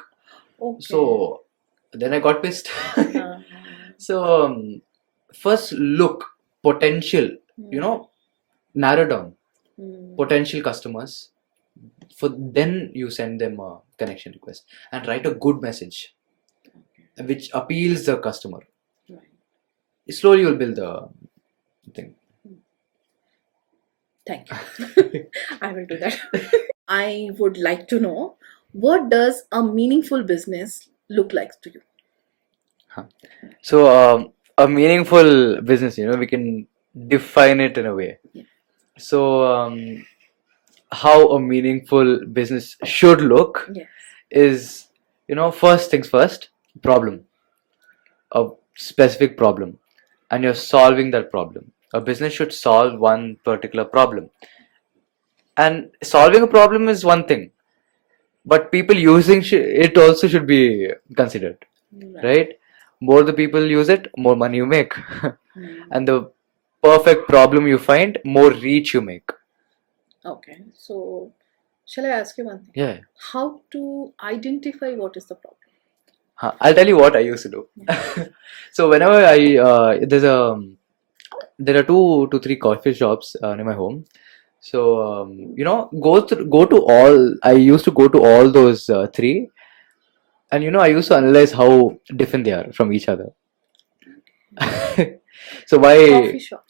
Okay. So then I got pissed. So first look potential. Narrow down potential customers. then you send them a connection request and write a good message which appeals the customer. Slowly you'll build the thing. Thank you. I will do that. I would like to know, what does a meaningful business look like to you? So a meaningful business, we can define it in a way. Yeah. So how a meaningful business should look is, first things first, problem, a specific problem, and you're solving that problem. A business should solve one particular problem, and solving a problem is one thing, but people using it also should be considered, right? More the people use it, more money you make. And the perfect problem you find, more reach you make. Okay, so shall I ask you one thing? Yeah. How to identify what is the problem? I'll tell you what I used to do. So whenever there are 2 to 3 coffee shops near my home. So go to all. I used to go to all those 3, and I used to analyze how different they are from each other. So why? Coffee shop.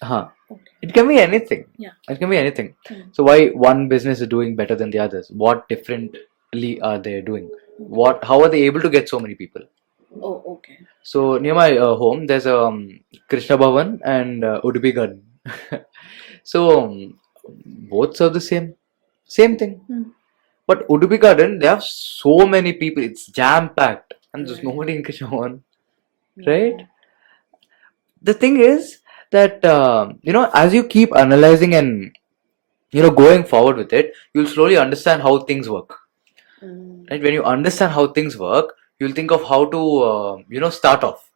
It can be anything. Yeah. It can be anything. So why one business is doing better than the others? What differently are they doing? How are they able to get so many people? Oh, okay. So near my home, there's Krishna Bhavan and Udupi Garden. So both serve the same thing. But Udupi Garden, they have so many people. It's jam packed, and there's nobody in Krishna Bhavan, right? The thing is that as you keep analyzing and going forward with it, you'll slowly understand how things work. Right? When you understand how things work, you'll think of how to start off.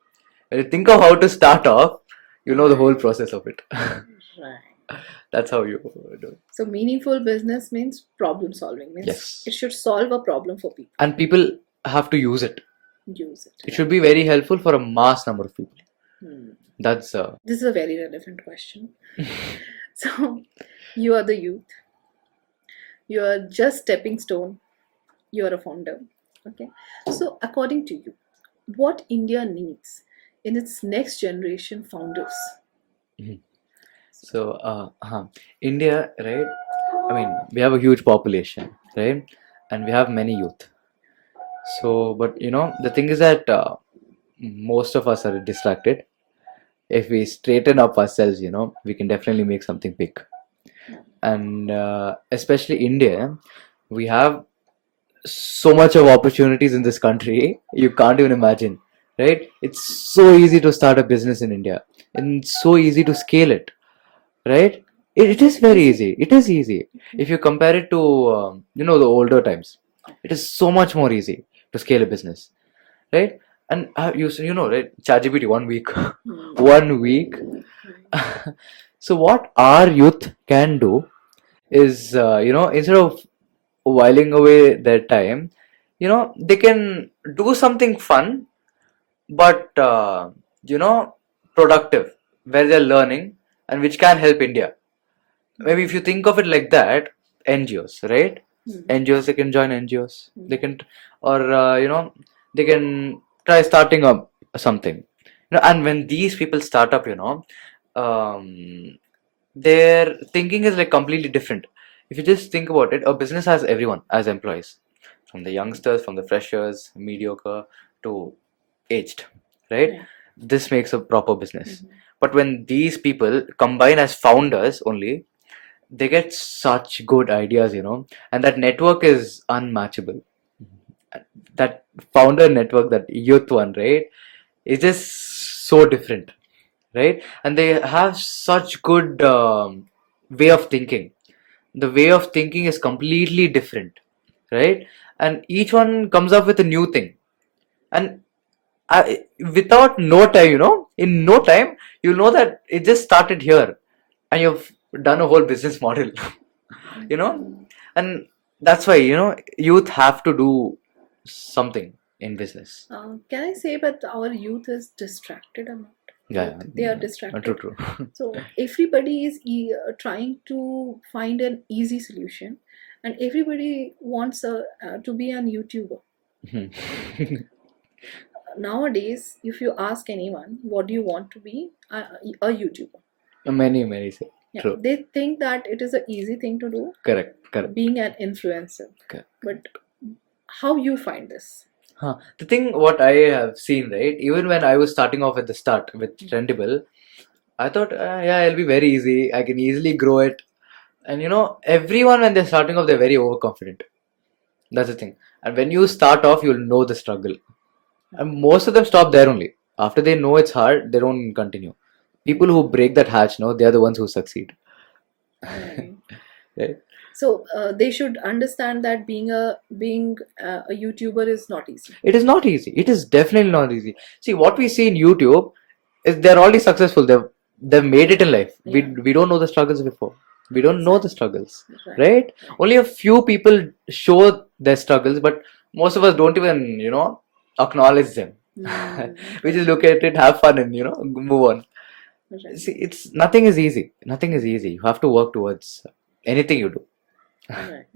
When you think of how to start off, you know the whole process of it. Right. That's how you do it. So meaningful business means problem solving. Means it should solve a problem for people. And people have to use it. It should be very helpful for a mass number of people. This is a very relevant question. So you are the youth. You are just stepping stone. You are a founder. Okay. So according to you, what India needs in its next generation founders? So India, right? I mean, we have a huge population, right? And we have many youth. So, but the thing is that most of us are distracted. If we straighten up ourselves, we can definitely make something big. And especially India, we have so much of opportunities in this country, you can't even imagine, right? It's so easy to start a business in India, and it's so easy to scale it, right? It is very easy. It is easy. If you compare it to the older times, it is so much more easy to scale a business, right? And right, ChatGPT 1 week. 1 week. So what our youth can do is instead of whiling away their time, they can do something fun, but productive, where they're learning and which can help India. Maybe if you think of it like that, NGOs, right? NGOs, they can join NGOs. They can, or they can try starting up something. And when these people start up, their thinking is like completely different. If you just think about it, a business has everyone as employees, from the youngsters, from the freshers, mediocre to aged, right? This makes a proper business. But when these people combine as founders only, they get such good ideas, and that network is unmatchable. That founder network, that youth one, right, is just so different, right? And they have such good way of thinking. The way of thinking is completely different, right? And each one comes up with a new thing, and without no time, in no time, that it just started here, and you've done a whole business model. And that's why youth have to do something in business. Can I say that our youth is distracted or not? They are distracted. True. So everybody is trying to find an easy solution, and everybody wants to be an YouTuber. Nowadays, if you ask anyone, what do you want to be? A YouTuber. Many say. Yeah, True. they think that it is an easy thing to do. Correct. Being an influencer. Correct. But how you find this? The thing what I have seen, right, even when I was starting off at the start with Trendible, I thought, yeah, it'll be very easy. I can easily grow it. And everyone when they're starting off, they're very overconfident. That's the thing. And when you start off, you'll know the struggle. And most of them stop there only. After they know it's hard, they don't continue. People who break that hatch, they're the ones who succeed. Right? So they should understand that being a YouTuber is not easy. It is not easy. It is definitely not easy. See, what we see in YouTube is they're already successful. They've made it in life. Yeah. We don't know the struggles before. We don't know the struggles, right? Only a few people show their struggles, but most of us don't even, acknowledge them. We just look at it, have fun, and move on. Right. See, nothing is easy. Nothing is easy. You have to work towards anything you do. Right.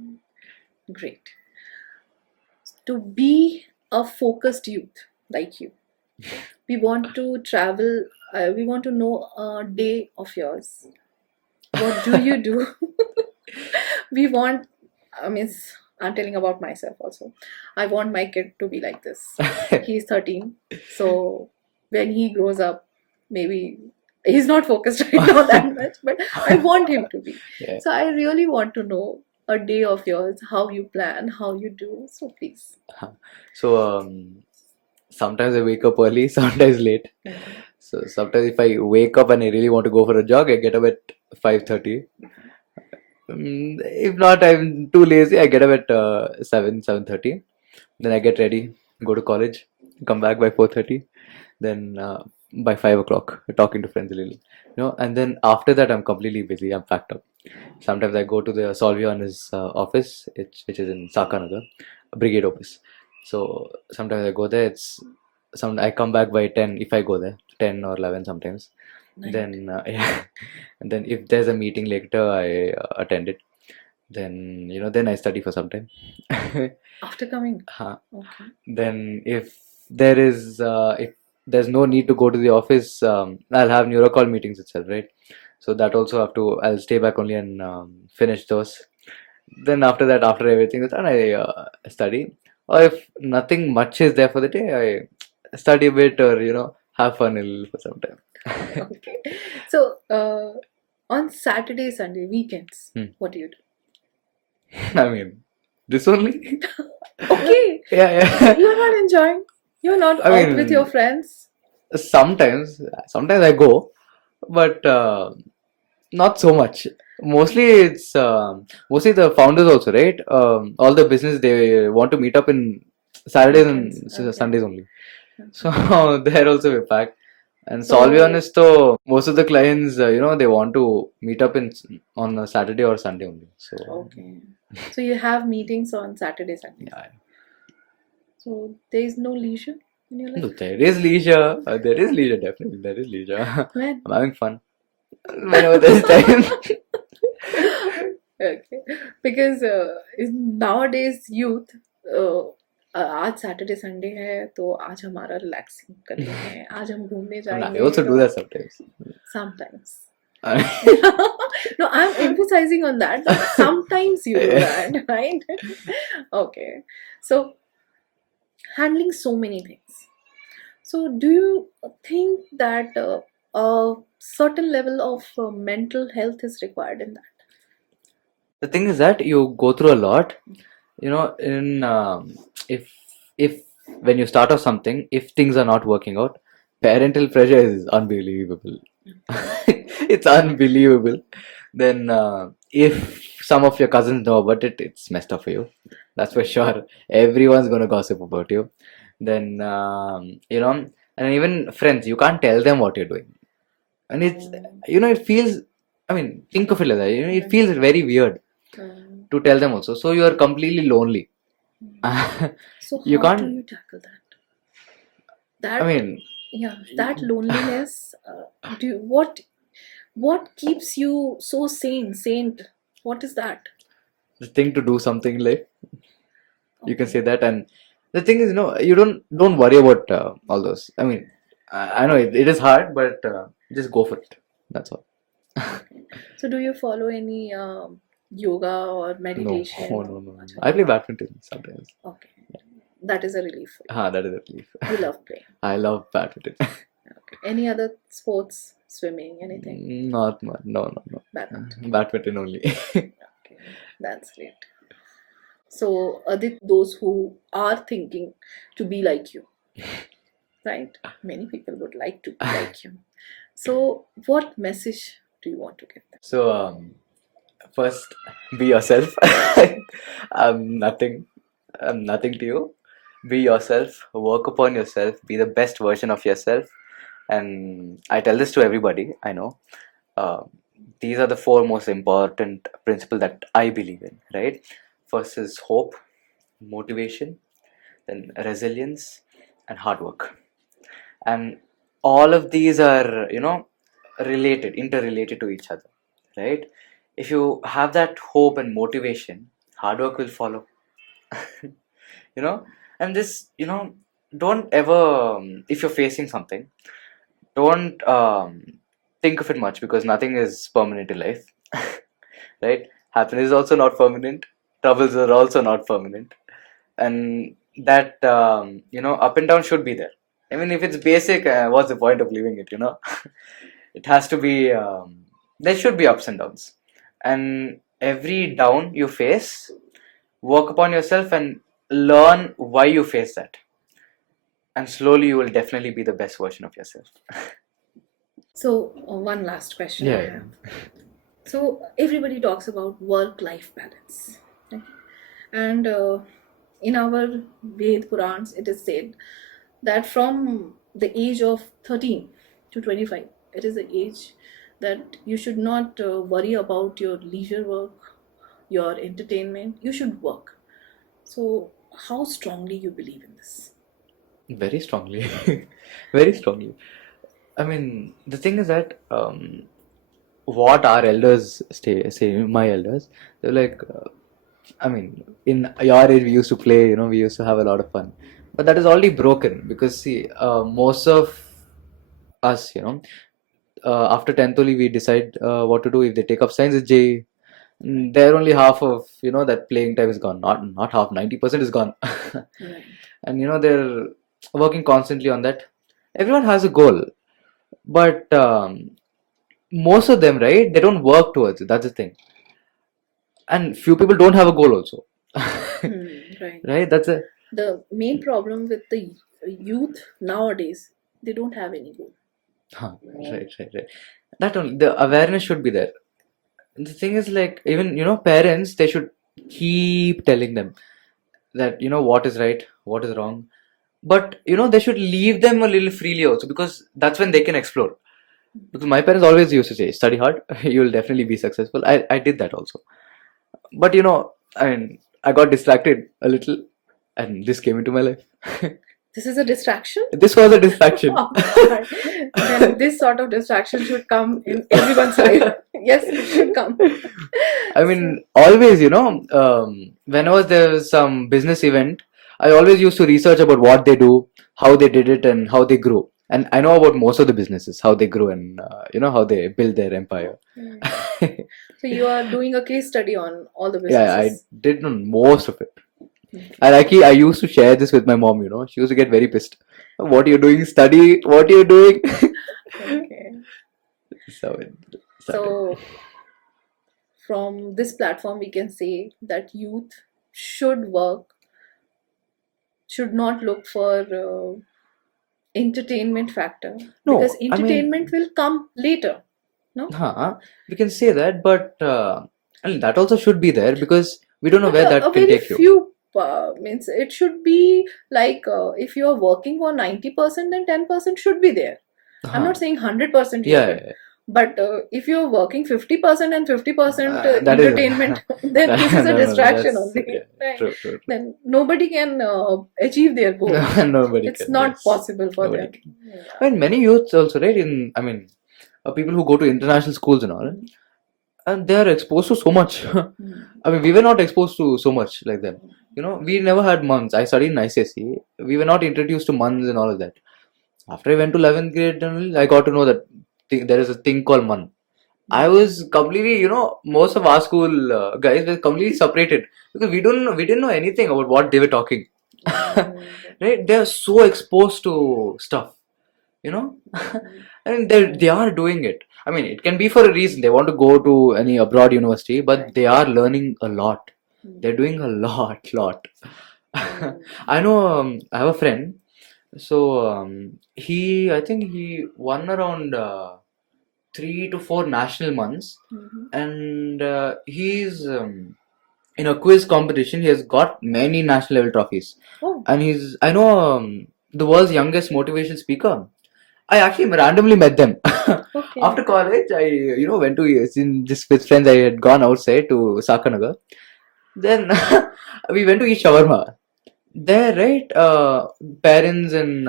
Great. To be a focused youth like you, we want to travel. We want to know a day of yours. What do you do? We want. I'm telling about myself also. I want my kid to be like this. He's 13, so when he grows up, maybe he's not focused right now that much, but I want him to be. Yeah. So I really want to know a day of yours, how you plan, how you do. So please. So sometimes I wake up early, sometimes late. So sometimes if I wake up and I really want to go for a jog, I get up at 5:30. If not, I'm too lazy, I get up at 7:30. Then I get ready, go to college, come back by 4:30. Then by 5 o'clock, talking to friends a little, and then after that I'm completely busy. I'm packed up. Sometimes I go to the Solvionis office, which is in Sakanagar, brigade office. So sometimes I go there. I come back by 10 if I go there, 10 or 11 sometimes. Right. Then yeah, and then if there's a meeting later, I attend it. Then then I study for some time. After coming. Okay. Then if there's no need to go to the office, I'll have Neurocall meetings itself, right? So that also I'll stay back only and finish those. Then after that, after everything is done, I study. Or if nothing much is there for the day, I study a bit or have fun a little for some time. Okay. So on Saturday, Sunday, weekends, what do you do? I mean, this only. Okay. Yeah. You're not enjoying. You're not out with your friends. Sometimes I go, but not so much. Mostly it's mostly the founders also, right? All the business, they want to meet up in Saturdays and Sundays only. So they're also we packed. And Solvionis, though, most of the clients, they want to meet up on a Saturday or Sunday only. So okay. So you have meetings on Saturday, Sunday. Yeah. So there is no leisure in your life? No, there is leisure. There is leisure, definitely. There is leisure. When? I'm having fun. Whenever there's time. Okay. Because nowadays youth, आज Saturday Sunday है तो आज हमारा relaxing करना है, आज हम घूमने जाएंगे. I also do that sometimes. Sometimes. No, I'm emphasizing on that. Sometimes you do that, right? Okay. So, handling so many things. So, do you think that a certain level of mental health is required in that? The thing is that you go through a lot. In if when you start off something, if things are not working out, parental pressure is unbelievable. It's unbelievable. Then if some of your cousins know about it, it's messed up for you. That's for sure. Everyone's gonna gossip about you. Then and even friends, you can't tell them what you're doing, and it's it feels. I mean, think of it like that. It feels very weird to tell them also. So you are completely lonely. So how do you tackle that? That, I mean, yeah, that loneliness. What keeps you so sane? What is that? the thing to do something in life. You can say that. And the thing is, you don't worry about all those. I mean, I know it is hard, but just go for it. That's all. So do you follow any yoga or meditation? No. I play badminton sometimes. Okay. That is a relief. That is a relief. You love playing. I love badminton. Okay. Any other sports, swimming, anything? Not much. No. Badminton only. Okay, that's great. So, Adit, those who are thinking to be like you, right? Many people would like to be like you. So, what message do you want to give them? So, first, be yourself. I'm nothing to you. Be yourself. Work upon yourself. Be the best version of yourself. And I tell this to everybody I know. These are the 4 most important principles that I believe in, right? First is hope, motivation, then resilience, and hard work. And all of these are, interrelated to each other, right? If you have that hope and motivation, hard work will follow. And this, don't ever, if you're facing something, don't think of it much, because nothing is permanent in life. Right? Happiness is also not permanent. Troubles are also not permanent. And that, up and down should be there. I mean, if it's basic, what's the point of living it, It has to be, there should be ups and downs. And every down you face, work upon yourself and learn why you face that. And slowly you will definitely be the best version of yourself. So, one last question I have. So, everybody talks about work-life balance. Okay? And in our Ved Purans, it is said that from the age of 13 to 25, it is the age that you should not worry about your leisure work, your entertainment. You should work. So, how strongly you believe in this? Very strongly. Very strongly. I mean, the thing is that what our elders say, my elders, they're like, I mean, in your age we used to play, we used to have a lot of fun. But that is already broken, because see, most of us, after 10th only we decide what to do. If they take up science, it's JEE. They're only half of, that playing time is gone. Not half, 90% is gone. Right. And, they're working constantly on that. Everyone has a goal. But most of them, right, they don't work towards it. That's the thing. And few people don't have a goal also. Right. Right? That's it. The main problem with the youth nowadays, they don't have any goal. Right. That only, the awareness should be there. The thing is, like, even, parents, they should keep telling them that, what is right, what is wrong. But, they should leave them a little freely also, because that's when they can explore. Because my parents always used to say, study hard, you will definitely be successful. I did that also. But, I got distracted a little, and this came into my life. This is a distraction? This was a distraction. Then this sort of distraction should come in everyone's life. Yes, it should come. I mean, always, whenever there was some business event, I always used to research about what they do, how they did it, and how they grew. And I know about most of the businesses, how they grew, and how they build their empire. So you are doing a case study on all the businesses? Yeah, I did on most of it. And I used to share this with my mom, She used to get very pissed. What are you doing? Study? What are you doing? Okay. So, from this platform, we can say that youth should work, should not look for entertainment factor. No, because entertainment will come later. No? We can say that, but that also should be there, because we don't know where that can take you. Few means it should be like if you are working for 90%, then 10% should be there. I'm not saying 100%. Yeah. But if you're working 50% and 50% entertainment, then this is a distraction only. Yeah, right? True. Then nobody can achieve their goal. It's not possible for them. Yeah. I mean, many youths also, right? People who go to international schools and all, and they are exposed to so much. I mean, we were not exposed to so much like them. We never had months. I studied in ICSE. We were not introduced to months and all of that. After I went to 11th grade, I got to know that there is a thing called month. I was completely, most of our school guys were completely separated because we didn't know anything about what they were talking. Right? They are so exposed to stuff, and they are doing it. I mean, it can be for a reason. They want to go to any abroad university, but they are learning a lot. They're doing a lot. I know. I have a friend. So I think he won around 3 to 4 national months, and he's in a quiz competition. He has got many national level trophies, and I know the world's youngest motivation speaker. I actually randomly met them after college. I went to just with friends. I had gone outside to Sakanagar. Then we went to eat shawarma. There, right? Parents and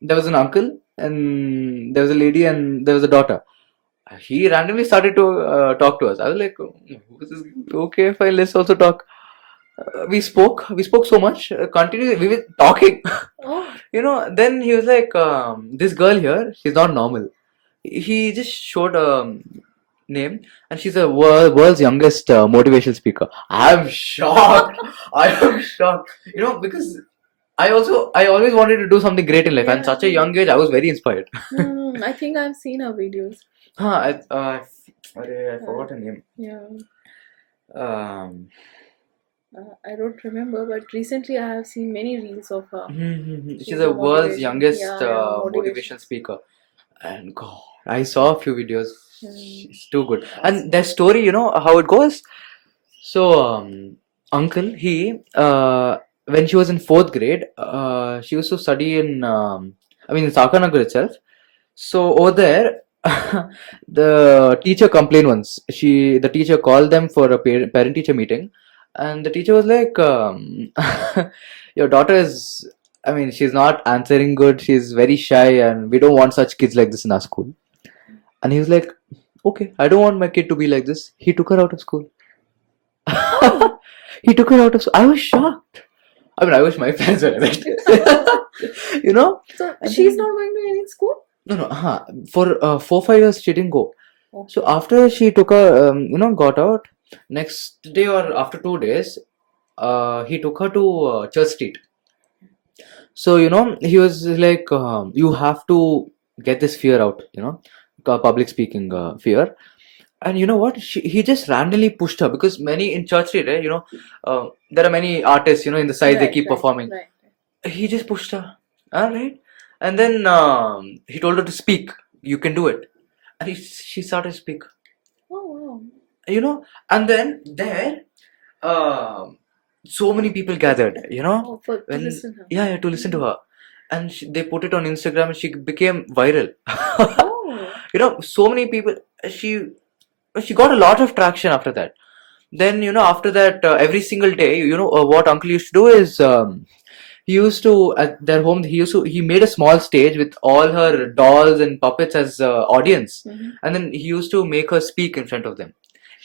there was an uncle and there was a lady and there was a daughter. He randomly started to talk to us. I was like, who's this? Okay, fine, let's also talk. We spoke so much. Continuously, we were talking. Then he was like, this girl here, she's not normal. He just showed a name, and she's a world's youngest motivational speaker. I'm shocked. I am shocked. Because I always wanted to do something great in life, and such a young age, I was very inspired. I think I've seen her videos. I forgot her name. Yeah. Um, I don't remember, but recently I have seen many reels of her. She's the world's youngest motivation speaker, and God, I saw a few videos. She's too good, and their story, how it goes. So, uncle, he when she was in 4th grade, she used to study in in Sakanagar itself. So over there, the teacher complained once. The teacher called them for a parent-teacher meeting, and the teacher was like, "Your daughter is, she's not answering good. She's very shy, and we don't want such kids like this in our school." And he was like, "Okay, I don't want my kid to be like this." He took her out of school. He took her out of school. I was shocked. I wish my parents were like that. So she's not going to any school? No. For 4-5 years, she didn't go. So after she took her, got out, next day or after 2 days, he took her to Church Street. So, he was like, you have to get this fear out, public speaking fear. And you know what? He just randomly pushed her because many in Church Street, right? There are many artists, in the side they keep performing. Right. He just pushed her, right? And then he told her to speak. You can do it, and she started to speak. Oh wow! And then there, so many people gathered. To listen to her. Yeah, to listen to her, and they put it on Instagram, and she became viral. So many people. She got a lot of traction after that. Then, after that, every single day, what uncle used to do is, he used to, at their home, he made a small stage with all her dolls and puppets as audience. And then he used to make her speak in front of them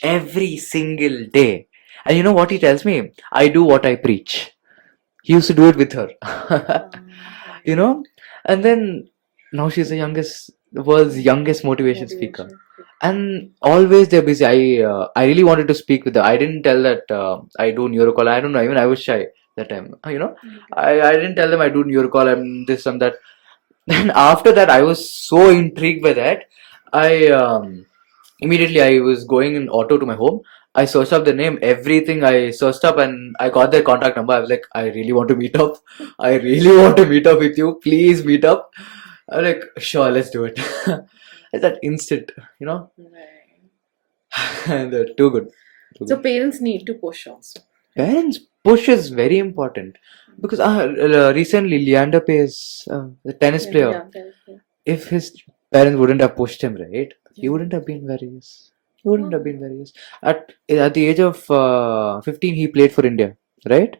every single day. And you know what he tells me? I do what I preach. He used to do it with her. And then now she's the world's youngest motivation speaker. And always they're busy. I really wanted to speak with her. I didn't tell that I do Neurocall. I don't know. Even I was shy that time. I didn't tell them I do Neurocall and this and that. Then after that, I was so intrigued by that. Immediately I was going in auto to my home. I searched up the name, everything I searched up, and I got their contact number. I was like, I really want to meet up. I really want to meet up with you. Please meet up. I was like, sure, let's do it. It's that instant, Right. They're too good. So parents need to push also. Parents push is very important because recently Leander Paes, the tennis player, if his parents wouldn't have pushed him, right, he wouldn't have been where he is. At the age of 15, he played for India, right?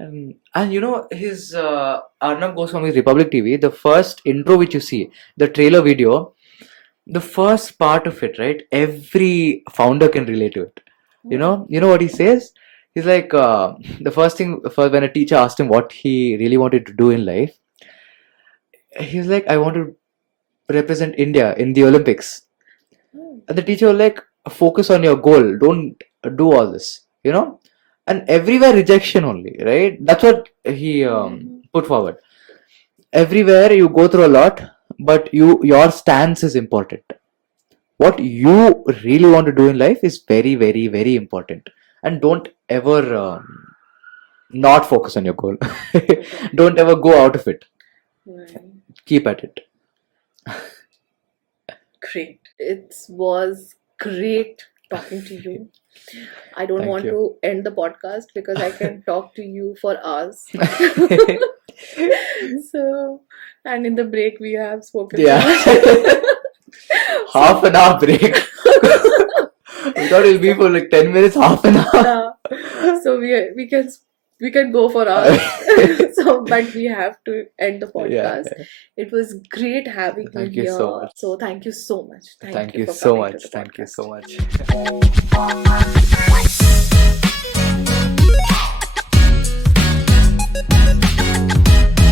And his Arnab Goswami's Republic TV, the first intro which you see, the trailer video, the first part of it, right? Every founder can relate to it. You know what he says? He's like, the first thing for when a teacher asked him what he really wanted to do in life, he's like, I want to represent India in the Olympics. And the teacher was like, focus on your goal, don't do all this, and everywhere rejection only, right? That's what he put forward. Everywhere you go through a lot, but your stance is important. What you really want to do in life is very, very, very important. And don't ever not focus on your goal. Don't ever go out of it. Keep at it. Great. It was great talking to you. I don't Thank want you. to end the podcast because I can talk to you for hours. So, and in the break we have spoken. Yeah. Half an hour break. We thought it'll be for like 10 minutes, half an hour. So we can go for hours. So, but we have to end the podcast. Yeah. It was great having you Thank you here. so much. So thank you so much. Thank you for so coming much. to the Thank you podcast. so much.